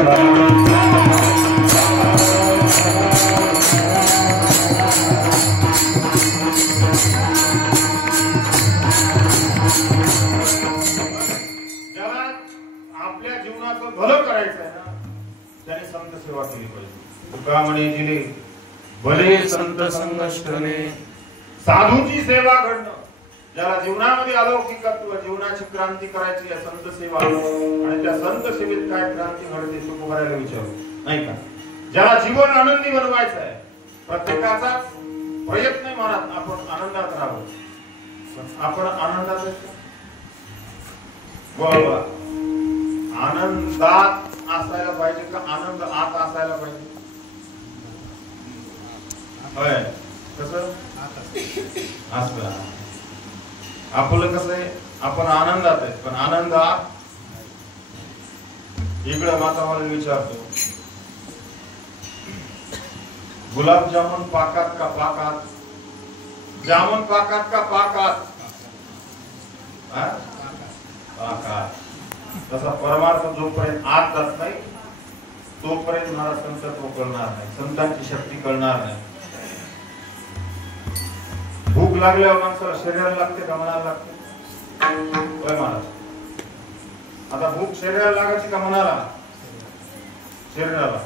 ज्याला आपल्या जीवनाचं भलं करायचं आहे ना, त्याने संत सेवा केली पाहिजे. तुका म्हणे दिले भले संत संगष्टने, साधूची सेवा घडणं. ज्याला जीवनामध्ये अलौकिकत्व, जीवनाची क्रांती करायची आहे, संत सेवा. आणि त्या संत सेवेत काय क्रांती घडते तो करायला विचारू नाही का. ज्याला जीवन आनंदी बनवायचं आहे, प्रत्येकाचा प्रयत्न आहे मनात आपण आनंदात राहावं. आपण आनंदात बरोबर आनंदात असायला पाहिजे का आनंद आत असायला पाहिजे? होय, कसं असं आपलं कसं आहे, आपण आनंदात आहे, पण आनंद इकडं वातावरण विचारतो, गुलाबजामुन पाकात का पाकात, जामुन पाकात का पाकात, पाकात. तसा परमार्थ जोपर्यंत आत जात नाही तोपर्यंत मला संतत्व कळणार नाही, संतांची शक्ती कळणार नाही. भूक लागल्यावर माणसाला शरीराला लागते का मनाला लागते? होय महाराज. आता भूक शरीराला लागायची का मनाला? शरीराला.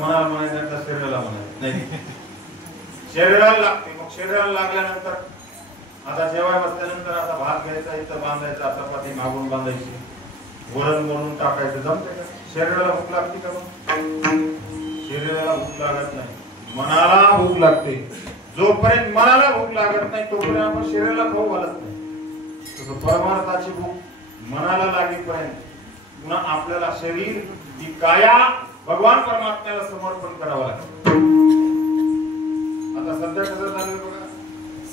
मनाला म्हणायचं तर शरीराला म्हणायचं नाही, शरीराला लागते. मग शरीराला लागल्यानंतर आता जेवाय बसल्यानंतर आता भात घ्यायचा, इथं बांधायचा, चपाती मागून बांधायची, वरण बनवून टाकायचं, जमते का? शरीराला भूक लागते का? शरीराला भूक लागत नाही, मनाला भूक लागते. जोपर्यंत मनाला भूक लागत नाही तोपर्यंत आपण शरीराला खाऊ घालत नाही. तसं परमार्थाची भूक मनाला लागेपर्यंत पुन्हा आपल्याला शरीर, ती काया भगवान परमात्म्याला समर्पण करावं लागतं. आता सध्या कसं झालं बघा,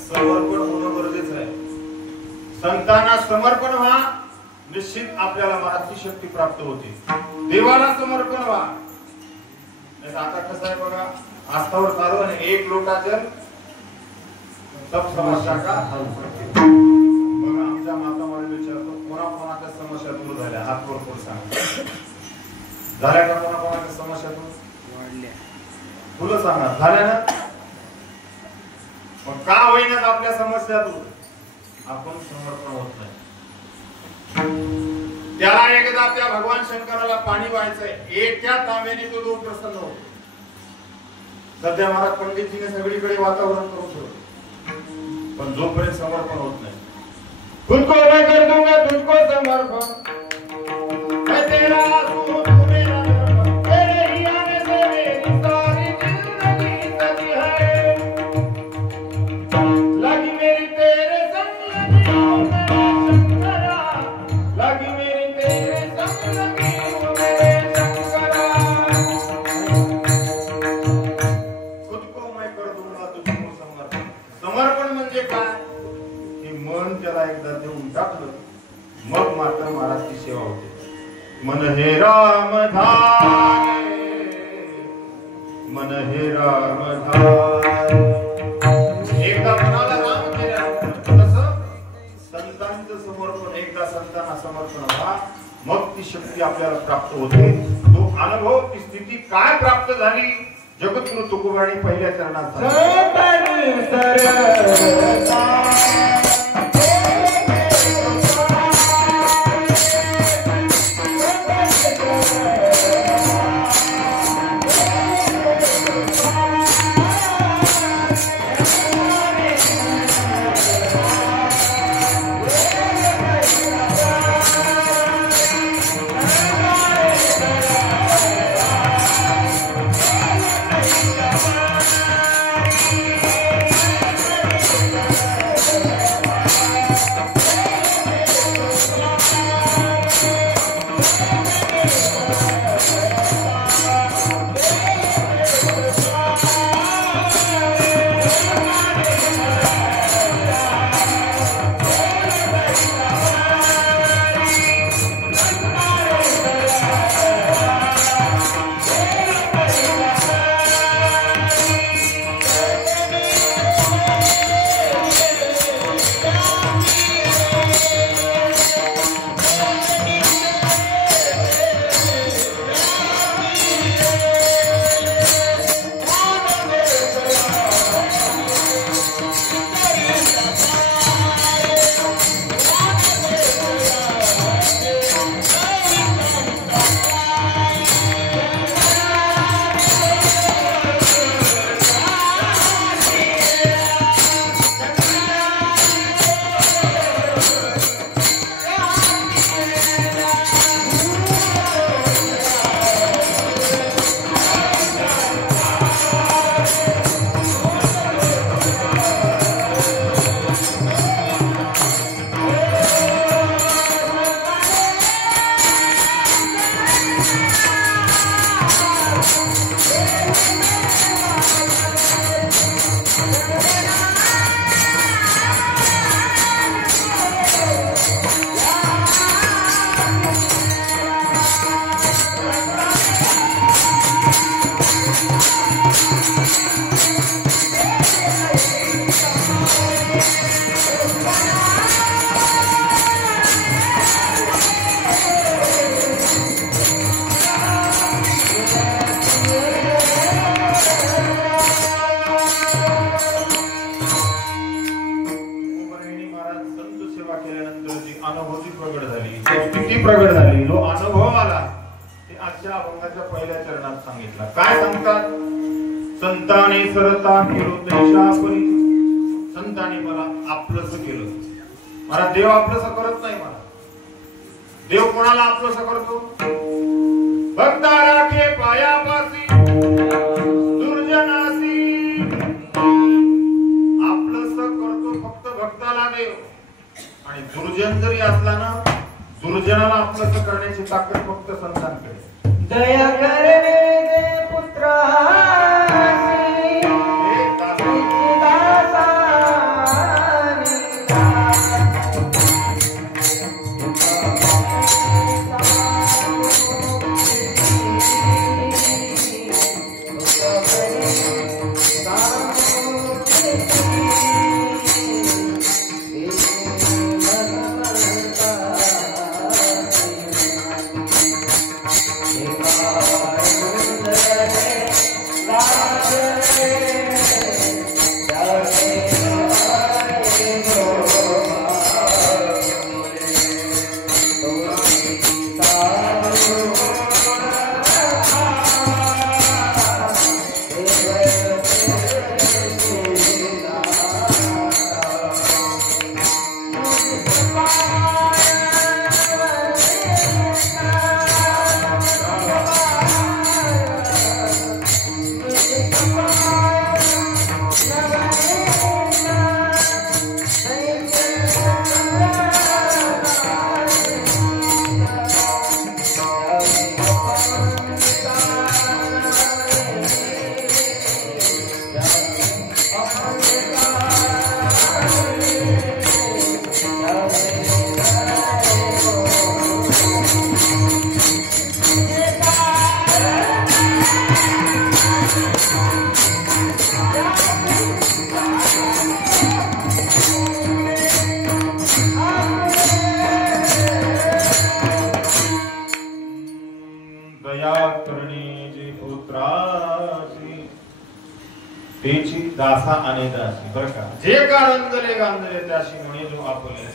समर्पण होणं गरजेचं आहे. संतांना समर्पण व्हा, निश्चित आपल्याला मनाची शक्ती प्राप्त होते. देवाला समर्पण व्हा. आता कसं आहे बघा, आस्थावर चालू आहे, 1 लोटा जल सब समस्या का हल करते. बघा आमच्या मातामध्ये विचारतो, कोणाकोणाच्या समस्या दूर झाल्या? हात वर करून सांगा. झाल्या का कोणाकोणाच्या समस्या दूर? तुला सांगा झाल्या ना? मग का होईनात आपल्या समस्या दूर? आपण समर्पण होत नाही. त्याला एकदा त्या भगवान शंकराला पाणी व्हायचंय, एका तांब्याने तो देव प्रसन्न होतो. सध्या महाराज पंडितजीने सगळीकडे वातावरण करून ठेवलं, पण जोपर्यंत समर्पण होत नाही, खुद को मैं कर दूंगा तुझको समर्पण, मेरा तू मेरा तेरे ही आने से मेरी सारी जिंदगी सजी है लगी मेरी तेरे संग लगी हूँ मेरे शंकरा लगी मेरी तेरे संग लगी हूँ मेरे शंकरा खुद को मैं कर दूंगा तुझको समर्पण समर्पण म्हणजे काय की मन त्याला एकदा देऊन टाकलं मग मात्र महाराजची सेवा होते मन हे राम धारे मन हे राम धारे एकदा मनाला राम केल्यानंतर तसं संतांचं समर्पण एकदा संतांना समर्पण व्हा मग ती शक्ती आपल्याला प्राप्त होते तो अनुभव ती स्थिती काय प्राप्त झाली जगद्गुरु तुकोबांनी पहिल्या चरणात प्रगट झाली जो अनुभव आला ते आजच्या अभंगाच्या पहिल्या चरणात सांगितला काय सांगतात संताने सरता केलो देशापरी संताने मला आपलंसं केलं मला देव आपलंसं करत नाही मला देव कोणाला आपलंसं करतो भक्ता राखे पायापासी दुर्जनासी आपलंसं करतो फक्त भक्ताला देव आणि दुर्जन जरी असला ना दुर्जनाला आपलंसं करण्याची ताकद फक्त संतांकडे दया करणे दे पुत्रासी दासा आणि दासी बरं का जे गांजले गांजले त्याशी म्हणे जो आपले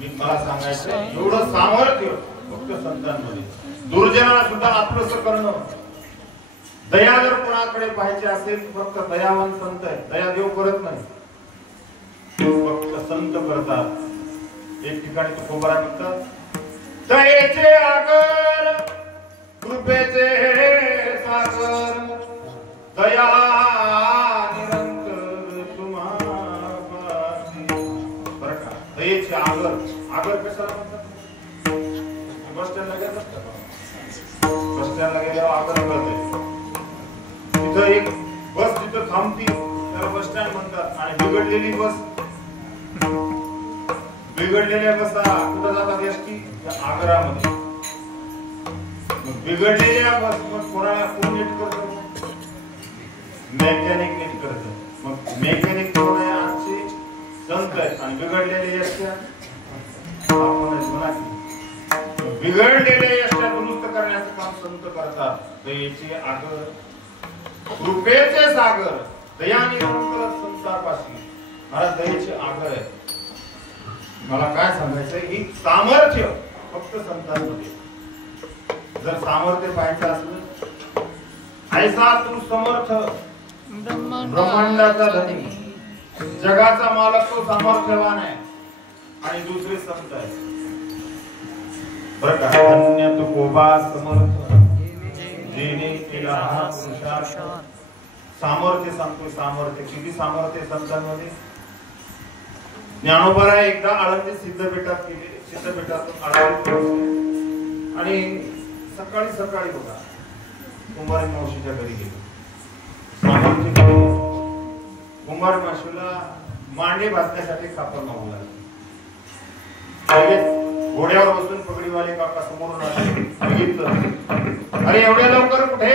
मी मला सांगायचं एवढं सामर्थ्य फक्त संतांमध्ये दुर्जनाला सुद्धा आपलंसं करणं दया जर कोणाकडे पाहायचे असेल फक्त दयावान संत आहे दया देव करत नाही फक्त संत करतात एक ठिकाणी तुकोबरा म्हणतात दयेचे आगर कृपेचे सागर दया निरंतर तुम्हापाशी बरं का दयेचे आगर आगर कशाला म्हणतात बस स्टँडला गेला बस स्टँडला गेल्यावर आगर करते तिथं एक बस तिथं थांबती त्याला बस स्टँड म्हणतात आणि बिघडलेली बिघडलेल्या बसा कुठं जातात एसटी आग्रामध्ये बिघडलेल्या बस मग कोणाला कोण नीट करतो मेकॅनिक नीट करतो मग मेकॅनिक कोण आहे आजचे संत आहेत आणि बिघडलेले एसट्या आपणच म्हणा की बिघडलेले एसट्या दुरुस्त करण्याचं काम संत करतात दयेचे आगर कृपेचे सागर दया निरंतर संतापाशी मला दयेचे आगर आहे मला काय सांगायचंय ही सामर्थ्य फक्त संतांमध्ये जर सामर्थ्य पाहायचं असलं ऐसा तू समर्थ ब्रह्मांडाचा धनी जगाचा मालक तो सामर्थ्यवान आहे आणि दुसरे संत आहे बरं का धन्य तू कोबा समर्थ जेने केला हा पुरुषार्थ सामर्थ्य सांगतो सामर्थ्य किती सामर्थ्य संतांमध्ये ज्ञानोबा एकदा आळंदी सिद्धपीठात गेले सिद्धपीठातून आळंदीत आणि सकाळी सकाळी होता कुंभार मावशीच्या घरी गेले सामर्थ्य कुंभार मावशीला मांडे भाजण्यासाठी खापर मागू लागले घोड्यावर बसून पगडीवाले काका समोरून बघितलं अरे एवढ्या लवकर कुठे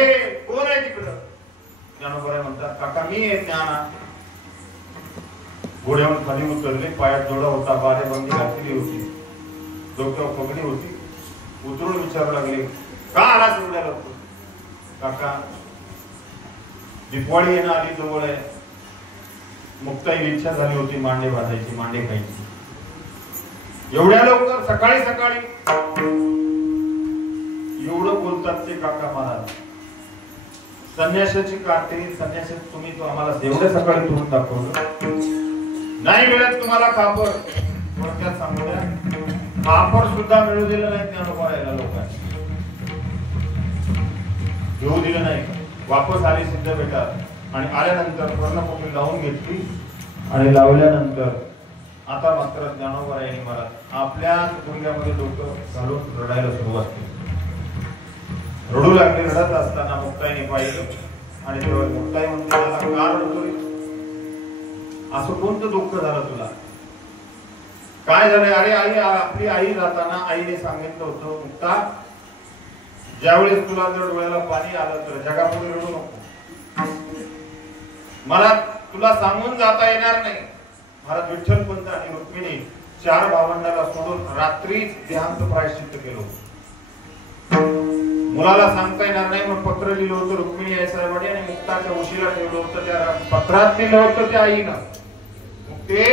कोण आहे तिकडं ज्ञानोबा म्हणतात काका मी आहे ज्ञाना घोड्यावर खाली उतरले पायात जोडा होता बारे बंदी घातलेली होती डोक्यावर पगडी होती उतरून विचारू लागले का आला एवढ्या लवकर काका दिवाळी येणं आली जवळ आहे मुक्ताई इच्छा झाली होती मांडे बांधायची मांडे खायची एवढ्या लवकर सकाळी सकाळी एवढं बोलतात ते काका महाराज संन्यासाची काठी संन्यासाची तुम्ही तो आम्हाला एवढ्या सकाळी तोंड दाखवलं नाही मिळत तुम्हाला खापर थोडक्यात सांगू द्या खापर सुद्धा मिळू दिलं नाही ज्ञानोबाला लोकांनी घेऊ दिलं नाही वापस आली सिद्धपीठात आणि आल्यानंतर कर्णपोकळी लावून घेतली आणि लावल्यानंतर आता मात्र ज्ञानोबा यांनी मला आपल्या गुडघ्यामध्ये डोकं घालून रडायला सुरुवात केली रडू लागले रडत असताना मुक्ताईने पाहिलं आणि तेव्हा मुक्ताई म्हणते मला का रडतोय असं कोणतं दुःख झालं तुला काय झालंय अरे आई आपली आई जाताना आईने सांगितलं होतं मुक्ता ज्यावेळेस तुला जर डोळ्याला पाणी आलं तर जगापुढे रडू नको मला तुला सांगून जाता येणार नाही महाराज विठ्ठलपंत आणि रुक्मिणी 4 भावंडाला सोडून रात्रीच देहांत प्रायश्चित्त केलं मुलाला सांगता येणार नाही मग पत्र लिहिलं होतं रुक्मिणी आई साहेबांनी आणि मुक्ताच्या उशीला ठेवलं होतं त्या पत्रात लिहिलं होतं त्या आईनं ते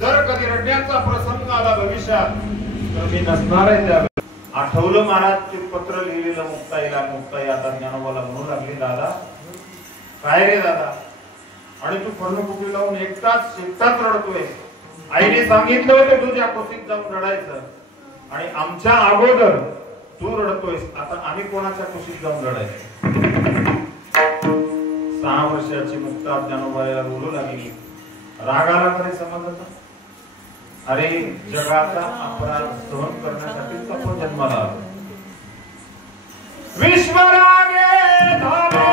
जर कधी रडण्याचा प्रसंग आला भविष्यात तर मी नसणार आहे त्या आठवलं महाराज ते पत्र लिहिलेलं मुक्ताईला मुक्ताई आता ज्ञानोबाला म्हणू लागली दादा काय रे दादा आणि तू कर्णकुटी लावून एकटाच रडतोय आईने सांगितलं होतं तुझ्या कुशीत जाऊन रडायचं आणि आमच्या अगोदर तू रडतोयस आता आम्ही कोणाच्या कुशीत जाऊन रडायचं 6 वर्षाची मुक्ता ज्ञानोबाला बोलू लागली रागाला तरी समजत अरे जगाचा अपराध सहन करण्यासाठी आपण जन्माला आलो विश्वरागे धावे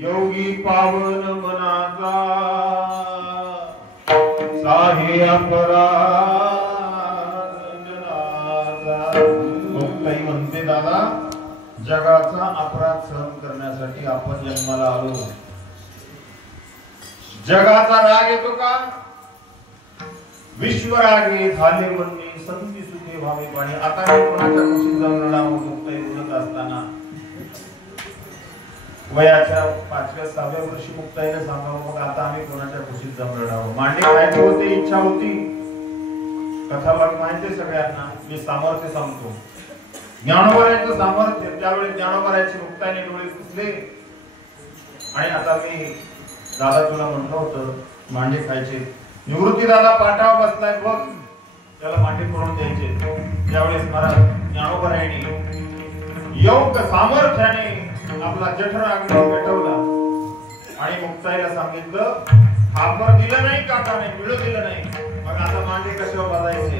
योगी पावन मनाचा साहे मुक्ताई म्हणते दादा जगाचा अपराध सहन करण्यासाठी आपण जन्माला आलो. जगाचा राग येतो का? विश्वरागे झाले वन्नी संती सुखे भावे पाणी. आता मी कोणाच्या कुशीत जाऊन रडावं मुक्ताई बोलत असताना वयाच्या 5व्या 6व्या वर्षी मुक्ताईने सांगावं मग आता आम्ही कोणाच्या कुशीत जाऊन रडावं. मांडे खायची होती, इच्छा होती. कथाभाग माहिती सगळ्यांना. मी सामर्थ्य सांगतो. ज्ञानोबरायांचं सामर्थ्य. त्यावेळी ज्ञानोबरायांची मुक्ताईने डोळे पुसले आणि आता मी दादा तुला म्हटलं होतं मांडे खायचे. निवृत्ती दादा पाठावर बसलाय बघ त्याला मांडे करून द्यायचे. त्यावेळेस मला ज्ञानोबरायांनी योग्य सामर्थ्याने आपला जठर अग्नी पेटवला आणि मुक्ताईला सांगितलं खापर दिलं नाही काकाने मिळू दिलं नाही. मग आता मांडे कशावर बसायचे?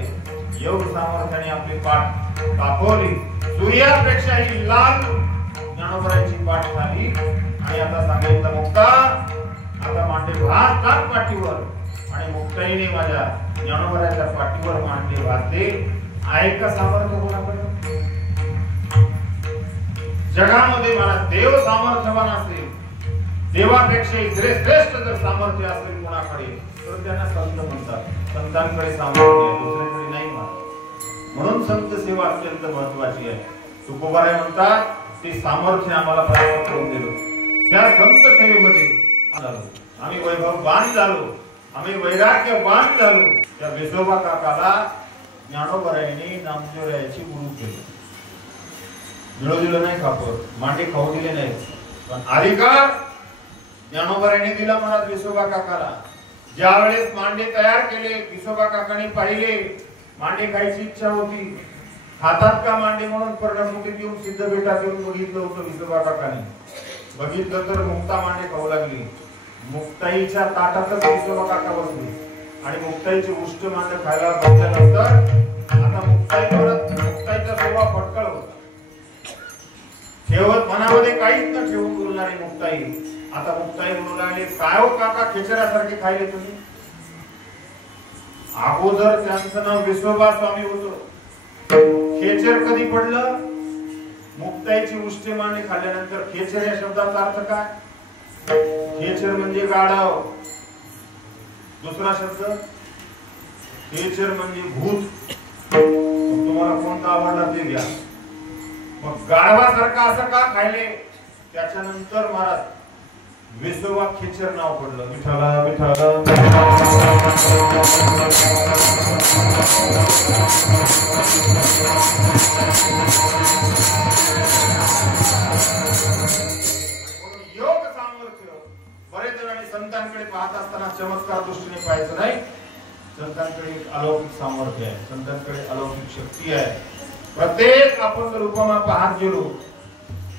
योग सामर्थ्याने आपली पाठ कापवली. सूर्यापेक्षाही लाल ज्ञानोबरायांची पाठ झाली आणि आता सांगितलं मुक्ता आता मांडे भात पाठीवर. आणि मुक्ताईने माझ्या ज्ञानोबराच्या पाठीवर मांडे घातले. ऐका सामर्थ्य कोणाकडे? जगामध्ये मला देव सामर्थ्यवान असेल, देवापेक्षाही श्रेष्ठ जर सामर्थ्य असेल कोणाकडे तर त्यांना संत म्हणतात. संतांकडे सामर्थ्य आहे, दुसऱ्याकडे नाही म्हणून संत सेवा अत्यंत महत्वाची आहे. तुकोबाराय म्हणतात ते सामर्थ्य आम्हाला प्राप्त करून दिलं. त्या संत सेवेमध्ये आम्ही वैभववान झालो, आम्ही वैराग्यवान झालो. त्या विसोबा काकाला ज्ञानोबरायांनी नामदेवरायाची गुरु केली. मिळू दिलं नाही खापर, मांडे खाऊ दिले नाही, पण अधिकार ज्ञानोबरायांनी दिला मनात विसोबा काकाला. ज्या वेळेस मांडे तयार केले विसोबा काकांनी पाहिले मांडे खायची इच्छा होती. खातात का मांडे म्हणून पर्णमुखीत येऊन सिद्धपीठात येऊन बघितलं होतं विसोबा काकांनी. बघितलं तर मुक्ता मांडे खाऊ लागली. मुक्ताईच्या ताटातच विसोबा काका बसले आणि मुक्ताईचे उष्ट मांडे खायला बसल्यानंतर आता मुक्ताईचा स्वभाव फटकळ होता. ठेवत मनामध्ये काहीच न ठेवून बोलणारी मुक्ताई आता मुक्ताई म्हणू लागली काय हो काका खेचरासारखे खायले तुम्ही. अगोदर त्यांचं नाव विसोबा स्वामी होतं. खेचर कधी पडलं? मुक्ताईची उष्टे मांडे खाल्ल्यानंतर. खेचर या शब्दाचा अर्थ काय? खेचर म्हणजे गाढव. दुसरा शब्द खेचर म्हणजे भूत. तुम्हाला कोणता आवडला ते घ्या. मग गाढवासारखा असं का खायले? त्याच्यानंतर महाराज विसोबा खेचर नाव पडलं. विठ्ठला विठ्ठला योग सामर्थ्य. बरेच जणांनी संतांकडे पाहत असताना चमत्कार दृष्टीने पाहायचं नाही. संतांकडे अलौकिक सामर्थ्य आहे, संतांकडे अलौकिक शक्ती आहे. प्रत्येक आपण जर उपमा पाहत गेलो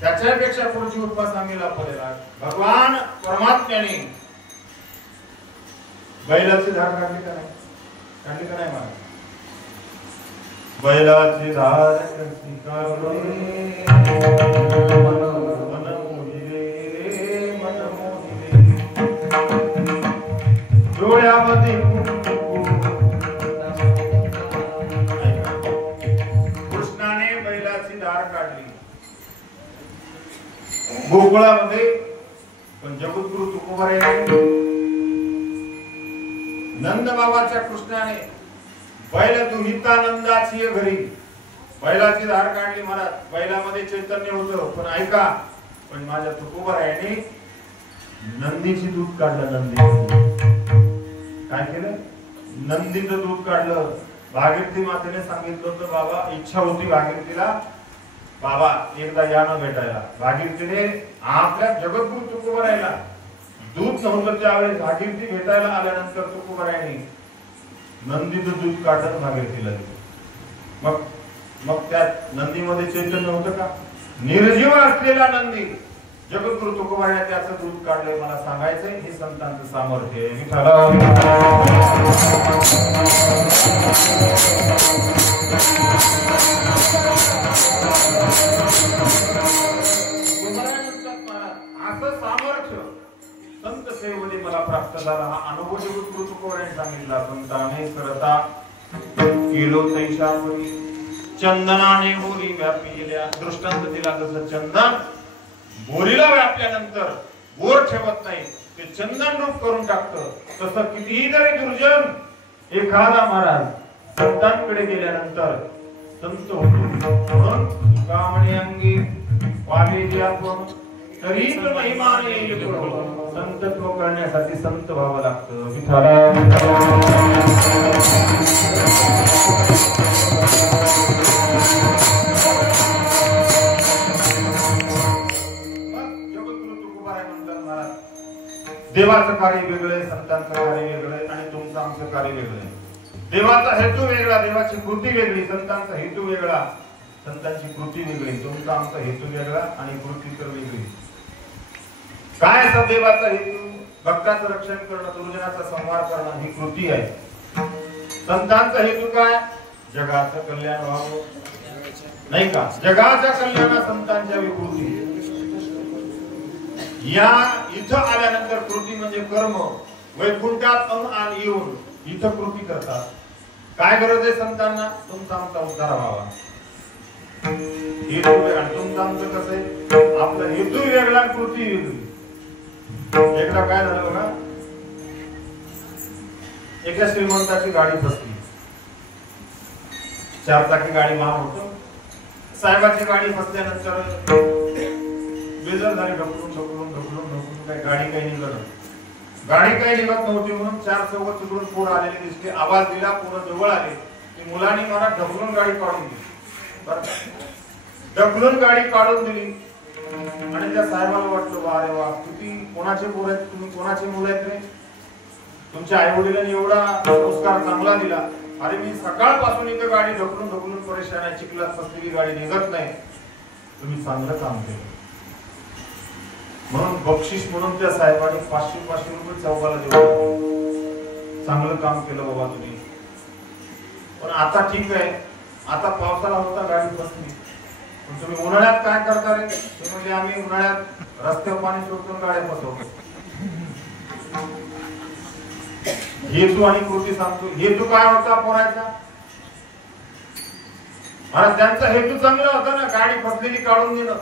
त्याच्यापेक्षा पुढची उपमा सांगेल आपल्याला. भगवान परमात्म्याने बैलाची धार काढली का नाही? काढली का नाही? मला बैलाची धार कशी काढली डोळ्यामध्ये कृष्णाने बैलाची धार काढली गोकुळामध्ये. पण जगद्गुरु तुकोबारायांनी नंद बाबाच्या कृष्णाने बैल दुहितानंदाची घरी बैलाची धार काढली. महाराज बैलामध्ये चैतन्य होतं पण ऐका, पण माझ्या तुकोबारायांनी नंदीची दूध काढलं. नंदी काय केलं? नंदीचं दूध काढलं. भागीरथी मातेने सांगितलं होतं बाबा इच्छा होती भागीरथीला बाबा एकदा या न भेटायला. भागीरथीने आपल्या जगद्गुरु तुकोबारायला दूध नव्हतं त्यावेळेस भागीरथी भेटायला आल्यानंतर तुकोबारायांनी नंदीचं दूध काढलं भागीरथीला दिलं. मग मग त्या नंदीमध्ये चैतन्य होतं का? निर्जीव असलेला नंदी जगद्गुरु तुकोबाने त्याचं दूध काढलंय. मला सांगायचंय हे संतांचं सामर्थ्य आहे. असं सामर्थ्य संत सेवेमध्ये मला प्राप्त झाला. हा अनुभव जगद्गुरु तुकोबाने सांगितला. संताने करता केलो तैशापरी चंदनाने बोरी व्यापिल्या. दृष्टांत दिला जसं चंदन बोरीला व्यापल्यानंतर बोर ठेवत नाही, ते चंदन रूप करून टाकतं. तसं कितीही जरी दुर्जन एखादा महाराज संतांकडे गेल्यानंतर संत होतो. म्हणून तुकामणी अंगी पावे जे आपण तरी महिमान येईल. संतत्व करण्यासाठी संत व्हावं लागतं. देवाचं कार्य वेगळं, संतांचं कार्य वेगळं आणि तुमचं आमचं कार्य वेगळं. देवाचा हेतू वेगळा, देवाची कृती वेगळी, संतांचा हेतू वेगळा, संतांची कृती वेगळी. तुमचा आमचा हेतू वेगळा आणि कृती तर वेगळी. काय असं देवाचा हेतू? भक्ताचं रक्षण करणं, दुर्जनाचा संहार करणं ही कृती आहे. संतांचा हेतू काय? जगाचं कल्याण व्हावं, नाही का? जगाच्या कल्याणा संतांच्या विकृती. या इथं आल्यानंतर कृती म्हणजे कर्म. वैकुंठात येऊन इथं कृती करतात. काय गरज आहे संतांना? तुमचा आमचा उद्धार व्हावा. हेतू वेगळा. तुमचं आमचं कसं आहे? आपलं हेतू वेगळा, कृती वेगळी. एकदा काय झालं बघा, एका श्रीमंताची गाडी फसली. 4 चाकी गाडी महाग होतं. साहेबाची गाडी फसल्यानंतर बेजार झाली. ढकलून ढकलून ढकलून ढकलून काय गाडी काही निघत नव्हती. म्हणून 4 चौघ तिकडून पोर आलेले दिसले. आवाज दिला, पोरं जवळ आले. मुलांनी मला ढकलून गाडी काढून दिली. ढकलून गाडी काढून दिली आणि त्या साहेबाला वाटलं, वा रे वा, किती कोणाचे पोर आहेत तुम्ही, कोणाचे मुलं आहेत रे? तुमच्या आई वडिलांनी एवढा संस्कार चांगला दिला. अरे मी सकाळपासून इथं गाडी ढकलून ढकलून परेशान आहे. चिखलात फसलेली गाडी निघत नाही. तुम्ही चांगलं काम केलं. म्हणून बक्षीस म्हणून त्या साहेबांनी 500 रुपये चौघाला दिले. चांगलं काम केलं बाबा तुम्ही. पण आता ठीक आहे, आता पावसाळा होता, गाडी फसली. पण तुम्ही उन्हाळ्यात काय करता रे? ते म्हणजे आम्ही उन्हाळ्यात रस्त्यावर पाणी सोडून गाड्या फसवतो. हेतू आणि कृती सांगतो. हेतू काय होता पोरायचा? त्यांचा हेतू चांगला होता ना, गाडी फसलेली काढून देणं.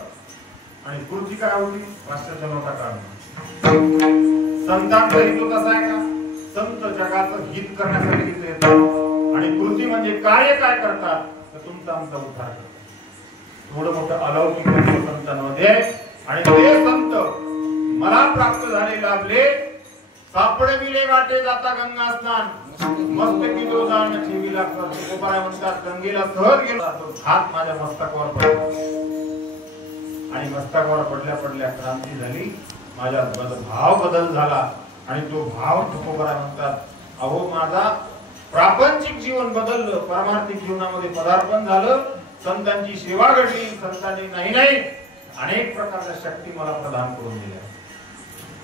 आणि कृती काय होती? राष्ट्राचा नोटा काढणं. संतांचा हेतू कसा आहे का? संत जगाचं हित करण्यासाठी तिथे येतात. आणि कृती म्हणजे कार्य काय करतात? तर तुमचा आमचा उद्धार करतात. थोडं मोठं अलौकिक संतांमध्ये. आणि ते संत मला प्राप्त झाले, लाभले. सापडविले वाटे जाता गंगा स्नान, मस्तकी तो जाण ठेवी लागतात. तुकोबाराय म्हणतात, गंगेला सहज गेला तो हात माझ्या मस्तकावर पडला. आणि मस्तकावर पडल्या पडल्या क्रांती झाली. माझ्या भाव बदल झाला. आणि तो भाव तुकोबाराय म्हणतात, अहो माझा प्रापंचिक जीवन बदललं, पारमार्थिक जीवनामध्ये पदार्पण झालं. संतांची सेवा घडली. संतांनी नाही अनेक प्रकारच्या शक्ती मला प्रदान करून दिल्या.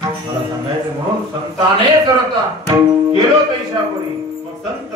मला सांगायचं म्हणून संताने करता केलो तैशापरी. मग संत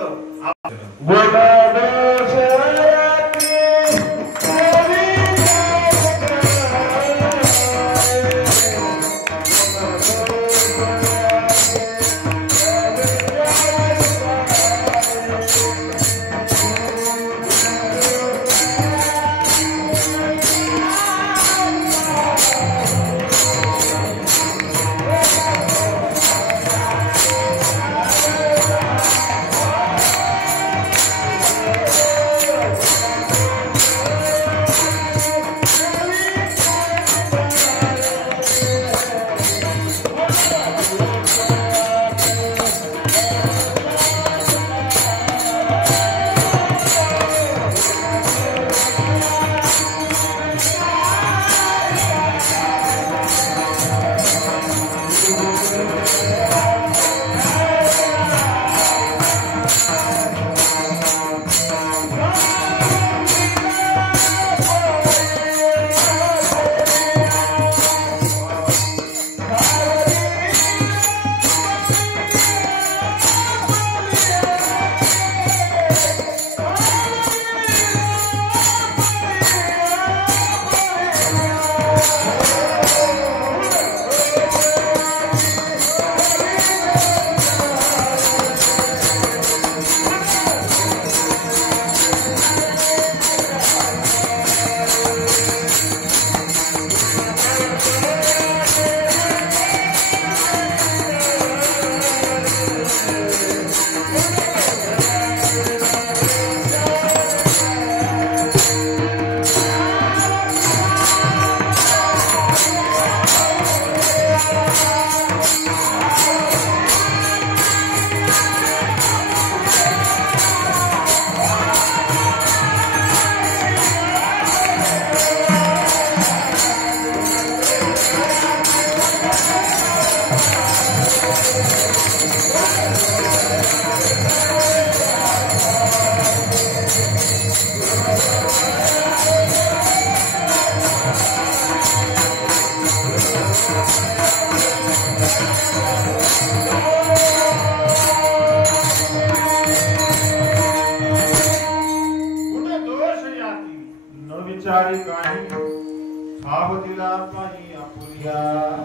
ठाव दिला पायी आपुलिया,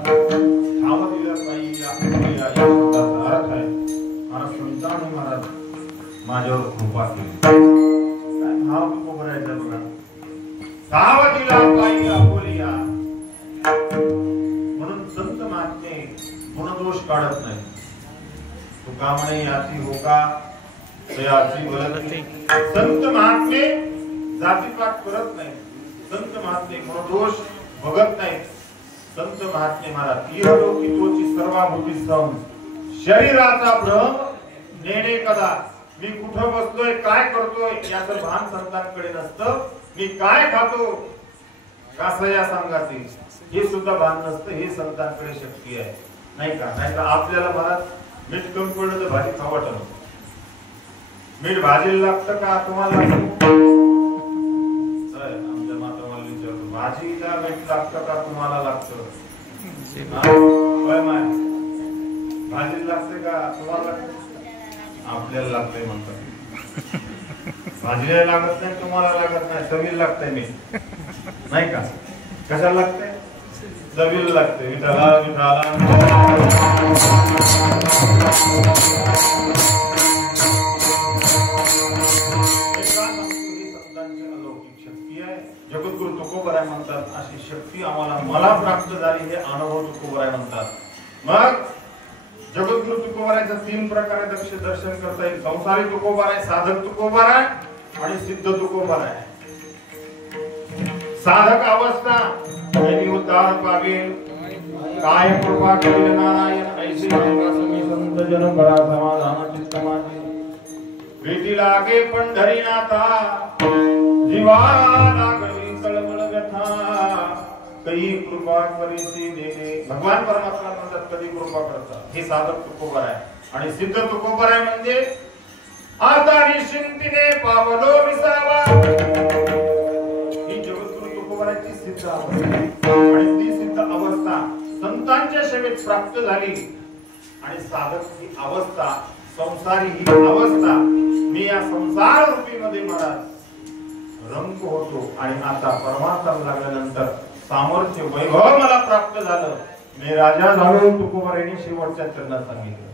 ठाव दिला पायी आपुलिया या शब्दाचा अर्थ आहे महाराज सुलतान महाराज माझ्यावर कृपा केली. काय भाव तुको भरायचा बघा. ठाव दिला पायी आपुलिया म्हणून संत महात्मे गुणदोष काढत नाही. तुका म्हणे याची होका तयाची बोलत. संत महात्मे जातीपात करत नाही. संत महात्मे गुणदोष बघत नाही. संत महात्मे महाराज इहलोकी तोची सर्वाभूती सम शरीराचा भ्रम नेणे कदा. मी कुठं बसलोय काय करतोय याचं भान संतांकडे नसतं. मी काय खातो कासया सांगाते हे सुद्धा भान नसतं. हे संतांकडे शक्ती आहे नाही का. नाहीतर आपल्याला भात मीठ कमी पडलं तर भाजी खावं वाटत. मीठ भाजीला लागतं का तुम्हाला? आमच्या माता विचारतो भाजीला मीठ लागतं का तुम्हाला लागतं? भाजीला लागते का तुम्हाला लागतं? आपल्याला लागतंय म्हणतात. भाजीला लागत नाही तुम्हाला लागत नाही. चवीला लागतंय मीठ नाही का. कशाला लागतंय? चवीला लागतंय. विठाला विठाला जगद्गुरु तुकोबराय म्हणतात अशी शक्ती आम्हाला मला प्राप्त झाली. हे अनुभव तुकोबराय म्हणतात. मग जगद्गुरु तुकोबरायचा 3 प्रकारे दर्शन करता येईल. संसारी तुकोबराय, साधक तुकोबराय आणि सिद्ध तुकोबराय. साधक अवस्था उद्धार पावेल काय कृपा केली नारायण ऐसे संत जन बळा समाधान चित्त माझे. प्रीती लागे पंढरीनाथा जीवा लागली तळमळ व्यथा. कधी कृपा करीसी देणे. भगवान परमात्मा म्हणतात कधी कृपा करतात. हे साधक तुकोबराय. आणि सिद्ध तुकोबराय म्हणजे आता निश्चिंतीने पावलो विसावा. ही जगद्गुरु तुकोबरायची सिद्ध अवस्था. आणि ती सिद्ध अवस्था संतांच्या सेवेत प्राप्त झाली. आणि साधक ही अवस्था, संसारी ही अवस्था. मी या संसार रूपी मध्ये महाराज रंग होतो. आणि आता परमार्थाला लागल्यानंतर सामर्थ्य वैभव मला प्राप्त झालं. मी राजा झालो. तुकोबरायांनी शेवटच्या चरणात सांगितलं.